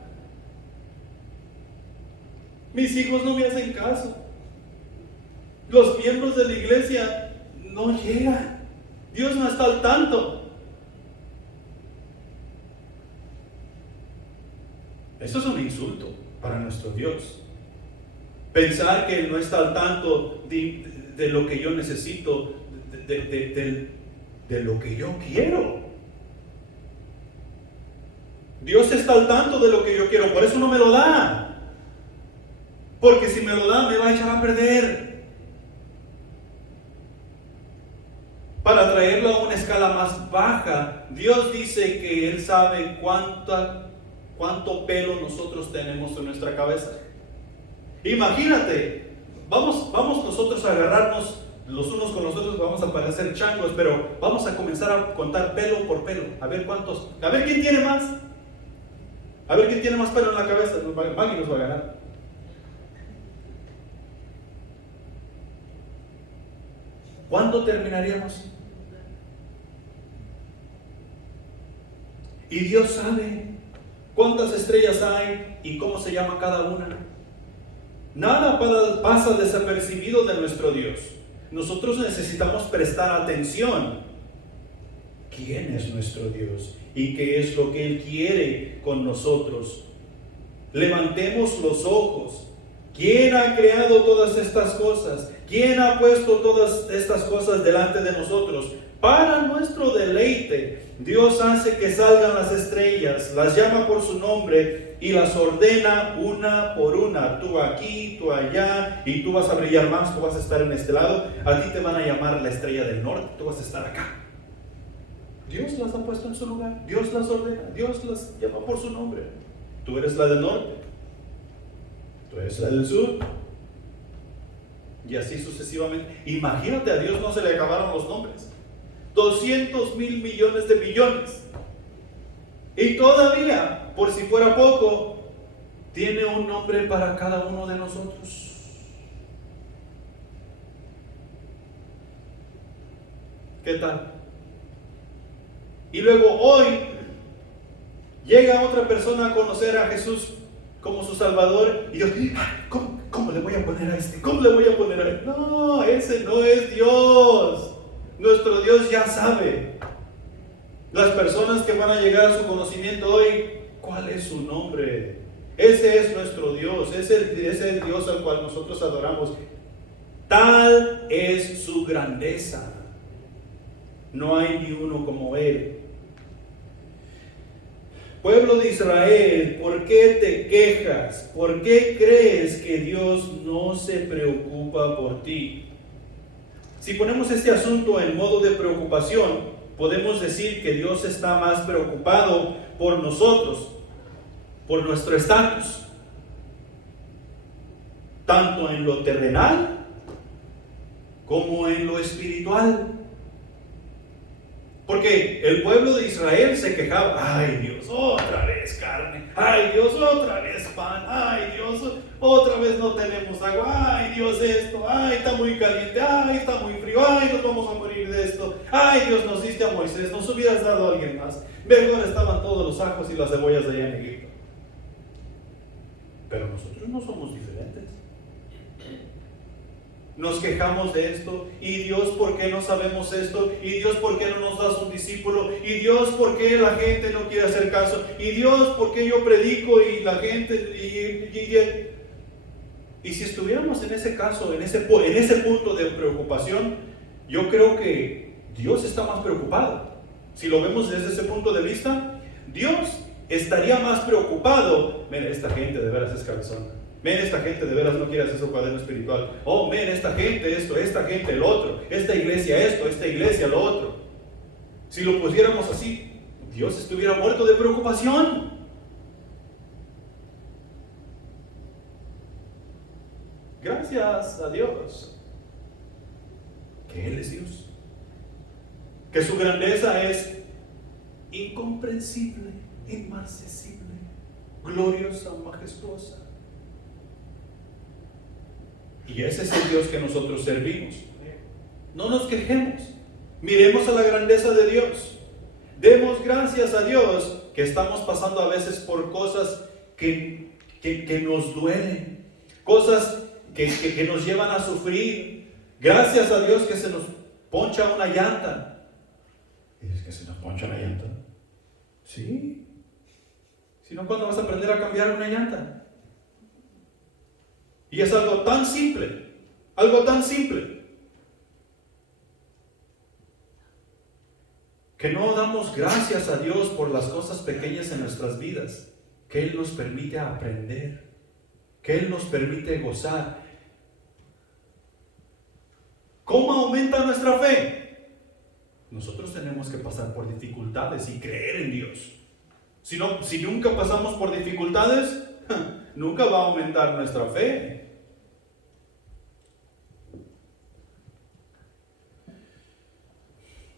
Mis hijos no me hacen caso. Los miembros de la iglesia no llegan. Dios no está al tanto. Eso es un insulto para nuestro Dios. Pensar que Él no está al tanto de lo que yo necesito, de lo que yo quiero. Dios está al tanto de lo que yo quiero, por eso no me lo da. Porque si me lo da, me va a echar a perder. Para traerlo a una escala más baja, Dios dice que Él sabe cuánto pelo nosotros tenemos en nuestra cabeza. Imagínate, vamos nosotros a agarrarnos los unos con los otros, vamos a parecer changos, pero vamos a comenzar a contar pelo por pelo, a ver quién tiene más, pelo en la cabeza. Maggie nos va a ganar. ¿Cuándo terminaríamos? Y Dios sabe cuántas estrellas hay y cómo se llama cada una. Nada pasa desapercibido de nuestro Dios. Nosotros necesitamos prestar atención. ¿Quién es nuestro Dios? ¿Y qué es lo que Él quiere con nosotros? Levantemos los ojos. ¿Quién ha creado todas estas cosas? ¿Quién ha puesto todas estas cosas delante de nosotros? Para nuestro deleite, Dios hace que salgan las estrellas, las llama por su nombre y las ordena una por una. Tú aquí, tú allá, y tú vas a brillar más, tú vas a estar en este lado. A ti te van a llamar la estrella del norte, tú vas a estar acá. Dios las ha puesto en su lugar, Dios las ordena, Dios las llama por su nombre. Tú eres la del norte, tú eres la del sur, y así sucesivamente. Imagínate, a Dios no se le acabaron los nombres. 200,000 millones de billones. Y todavía, por si fuera poco, tiene un nombre para cada uno de nosotros. ¿Qué tal? Y luego hoy llega otra persona a conocer a Jesús como su Salvador y Dios, ¿cómo le voy a poner a este? ¿Cómo le voy a poner a este? No, ese no es Dios. Nuestro Dios ya sabe. Las personas que van a llegar a su conocimiento hoy, ¿cuál es su nombre? Ese es nuestro Dios, ese es el Dios al cual nosotros adoramos. Tal es su grandeza. No hay ni uno como Él. Pueblo de Israel, ¿por qué te quejas? ¿Por qué crees que Dios no se preocupa por ti? Si ponemos este asunto en modo de preocupación, podemos decir que Dios está más preocupado por nosotros, por nuestro estatus, tanto en lo terrenal como en lo espiritual. Porque el pueblo de Israel se quejaba, ay Dios, otra vez carne, ay Dios, otra vez pan, ay Dios, otra vez no tenemos agua, ay Dios esto, ay está muy caliente, ay está muy frío, ay nos vamos a morir de esto, ay Dios nos diste a Moisés, nos hubieras dado a alguien más, mejor estaban todos los ajos y las cebollas allá en Egipto. Pero nosotros no somos diferentes. Nos quejamos de esto, y Dios, ¿por qué no sabemos esto? Y Dios, ¿por qué no nos das un discípulo? Y Dios, ¿por qué la gente no quiere hacer caso? Y Dios, ¿por qué yo predico y la gente... Y si estuviéramos en ese caso, en ese punto de preocupación, yo creo que Dios está más preocupado. Si lo vemos desde ese punto de vista, Dios estaría más preocupado. Mira, esta gente de veras es cabezona. Mira, esta gente de veras no quiere hacer su cuaderno espiritual. Oh, mira, esta gente esto, esta gente el otro. Esta iglesia esto, esta iglesia lo otro. Si lo pusiéramos así, Dios estuviera muerto de preocupación. Gracias a Dios que Él es Dios, que su grandeza es incomprensible, inmarcesible, gloriosa, majestuosa. Y ese es el Dios que nosotros servimos. No nos quejemos, miremos a la grandeza de Dios, demos gracias a Dios que estamos pasando a veces por cosas que nos duelen, cosas que nos llevan a sufrir. Gracias a Dios que se nos poncha una llanta. ¿Es que se nos poncha una llanta? Sí. Si no, ¿cuándo vas a aprender a cambiar una llanta? Y es algo tan simple, que no damos gracias a Dios por las cosas pequeñas en nuestras vidas, que Él nos permite aprender, que Él nos permite gozar. ¿Cómo aumenta nuestra fe? Nosotros tenemos que pasar por dificultades y creer en Dios. Si nunca pasamos por dificultades, nunca va a aumentar nuestra fe.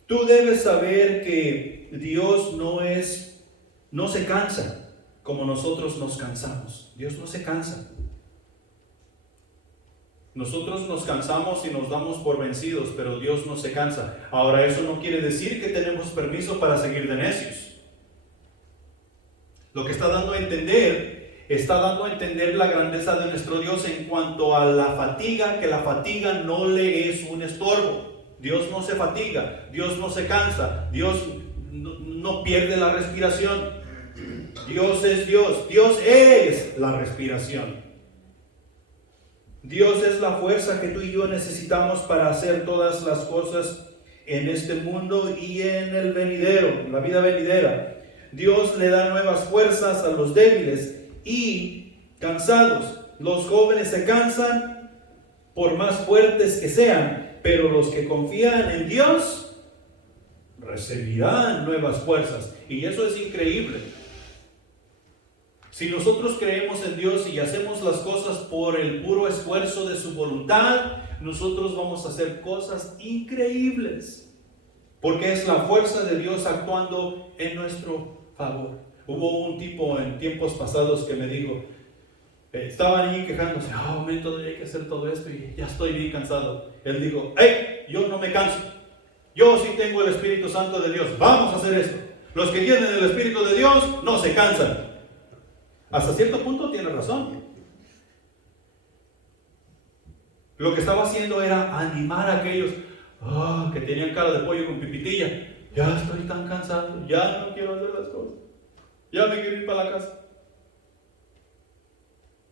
Tú debes saber que Dios no se cansa como nosotros nos cansamos. Dios no se cansa. Nosotros nos cansamos y nos damos por vencidos, pero Dios no se cansa. Ahora, eso no quiere decir que tenemos permiso para seguir de necios. Lo que está dando a entender la grandeza de nuestro Dios en cuanto a la fatiga, que la fatiga no le es un estorbo. Dios no se fatiga, Dios no se cansa, Dios no pierde la respiración. Dios es Dios, Dios es la respiración. Dios es la fuerza que tú y yo necesitamos para hacer todas las cosas en este mundo y en el venidero, en la vida venidera. Dios le da nuevas fuerzas a los débiles y cansados. Los jóvenes se cansan por más fuertes que sean, pero los que confían en Dios recibirán nuevas fuerzas. Y eso es increíble. Si nosotros creemos en Dios y hacemos las cosas por el puro esfuerzo de su voluntad, nosotros vamos a hacer cosas increíbles, porque es la fuerza de Dios actuando en nuestro favor. Hubo un tipo en tiempos pasados que me dijo, estaban allí quejándose, todavía hay que hacer todo esto y ya estoy bien cansado. Él dijo, yo no me canso, yo sí tengo el Espíritu Santo de Dios, vamos a hacer esto. Los que tienen el Espíritu de Dios no se cansan. Hasta cierto punto tiene razón. Lo que estaba haciendo era animar a aquellos que tenían cara de pollo con pipitilla. Ya estoy tan cansado, ya no quiero hacer las cosas, ya me quiero ir para la casa.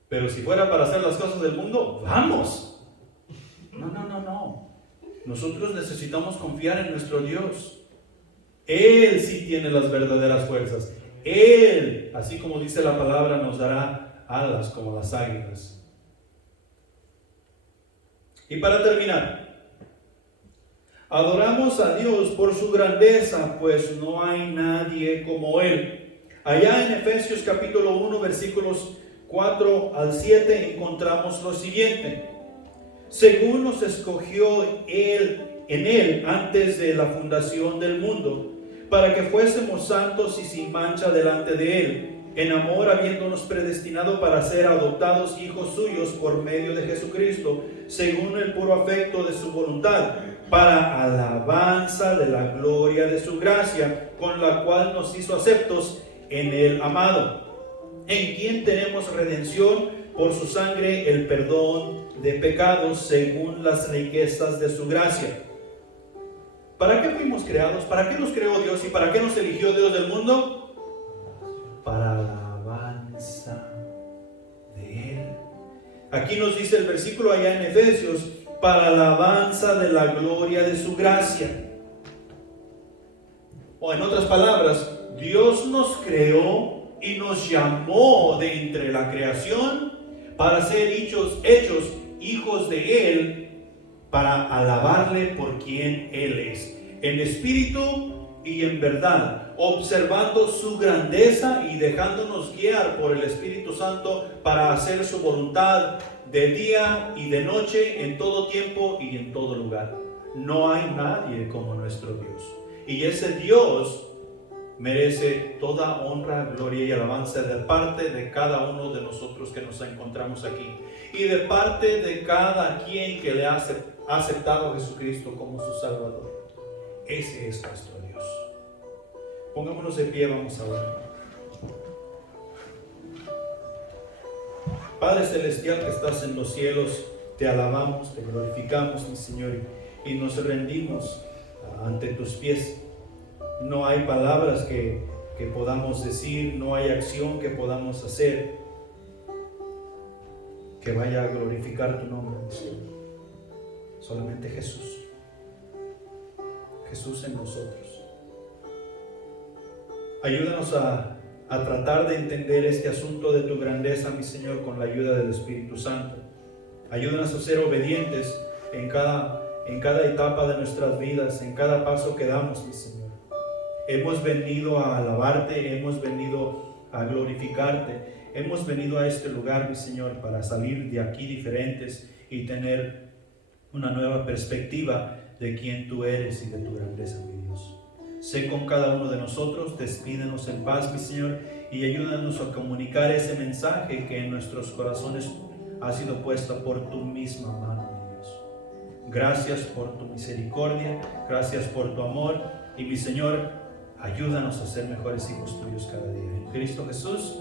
Pero si fuera para hacer las cosas del mundo, ¡vamos! No. Nosotros necesitamos confiar en nuestro Dios. Él sí tiene las verdaderas fuerzas. Él, así como dice la palabra, nos dará alas como las águilas. Y para terminar, adoramos a Dios por su grandeza, pues no hay nadie como Él. Allá en Efesios capítulo 1, versículos 4 al 7 encontramos lo siguiente: según nos escogió Él en Él antes de la fundación del mundo, para que fuésemos santos y sin mancha delante de Él, en amor habiéndonos predestinado para ser adoptados hijos suyos por medio de Jesucristo, según el puro afecto de su voluntad, para alabanza de la gloria de su gracia, con la cual nos hizo aceptos en el amado, en quien tenemos redención por su sangre, el perdón de pecados, según las riquezas de su gracia. ¿Para qué fuimos creados? ¿Para qué nos creó Dios? ¿Y para qué nos eligió Dios del mundo? Para la alabanza de Él. Aquí nos dice el versículo allá en Efesios, para la alabanza de la gloria de su gracia. O en otras palabras, Dios nos creó y nos llamó de entre la creación para ser hechos hijos de Él, para alabarle por quien Él es, en espíritu y en verdad, observando su grandeza y dejándonos guiar por el Espíritu Santo para hacer su voluntad de día y de noche, en todo tiempo y en todo lugar. No hay nadie como nuestro Dios. Y ese Dios merece toda honra, gloria y alabanza de parte de cada uno de nosotros que nos encontramos aquí, y de parte de cada quien que le ha aceptado a Jesucristo como su Salvador. Ese es nuestro Dios. Pongámonos de pie, vamos a orar. Padre Celestial que estás en los cielos, te alabamos, te glorificamos, mi Señor, y nos rendimos ante tus pies. No hay palabras que podamos decir, no hay acción que podamos hacer que vaya a glorificar tu nombre, mi Señor. Solamente Jesús. Jesús en nosotros. Ayúdanos a tratar de entender este asunto de tu grandeza, mi Señor, con la ayuda del Espíritu Santo. Ayúdanos a ser obedientes en cada etapa de nuestras vidas, en cada paso que damos, mi Señor. Hemos venido a alabarte, hemos venido a glorificarte, hemos venido a este lugar, mi Señor, para salir de aquí diferentes y tener una nueva perspectiva de quién tú eres y de tu grandeza, mi Dios. Sé con cada uno de nosotros, despídenos en paz, mi Señor, y ayúdanos a comunicar ese mensaje que en nuestros corazones ha sido puesto por tu misma mano, mi Dios. Gracias por tu misericordia, gracias por tu amor, y mi Señor, ayúdanos a ser mejores hijos tuyos cada día. En Cristo Jesús,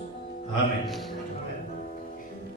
amén.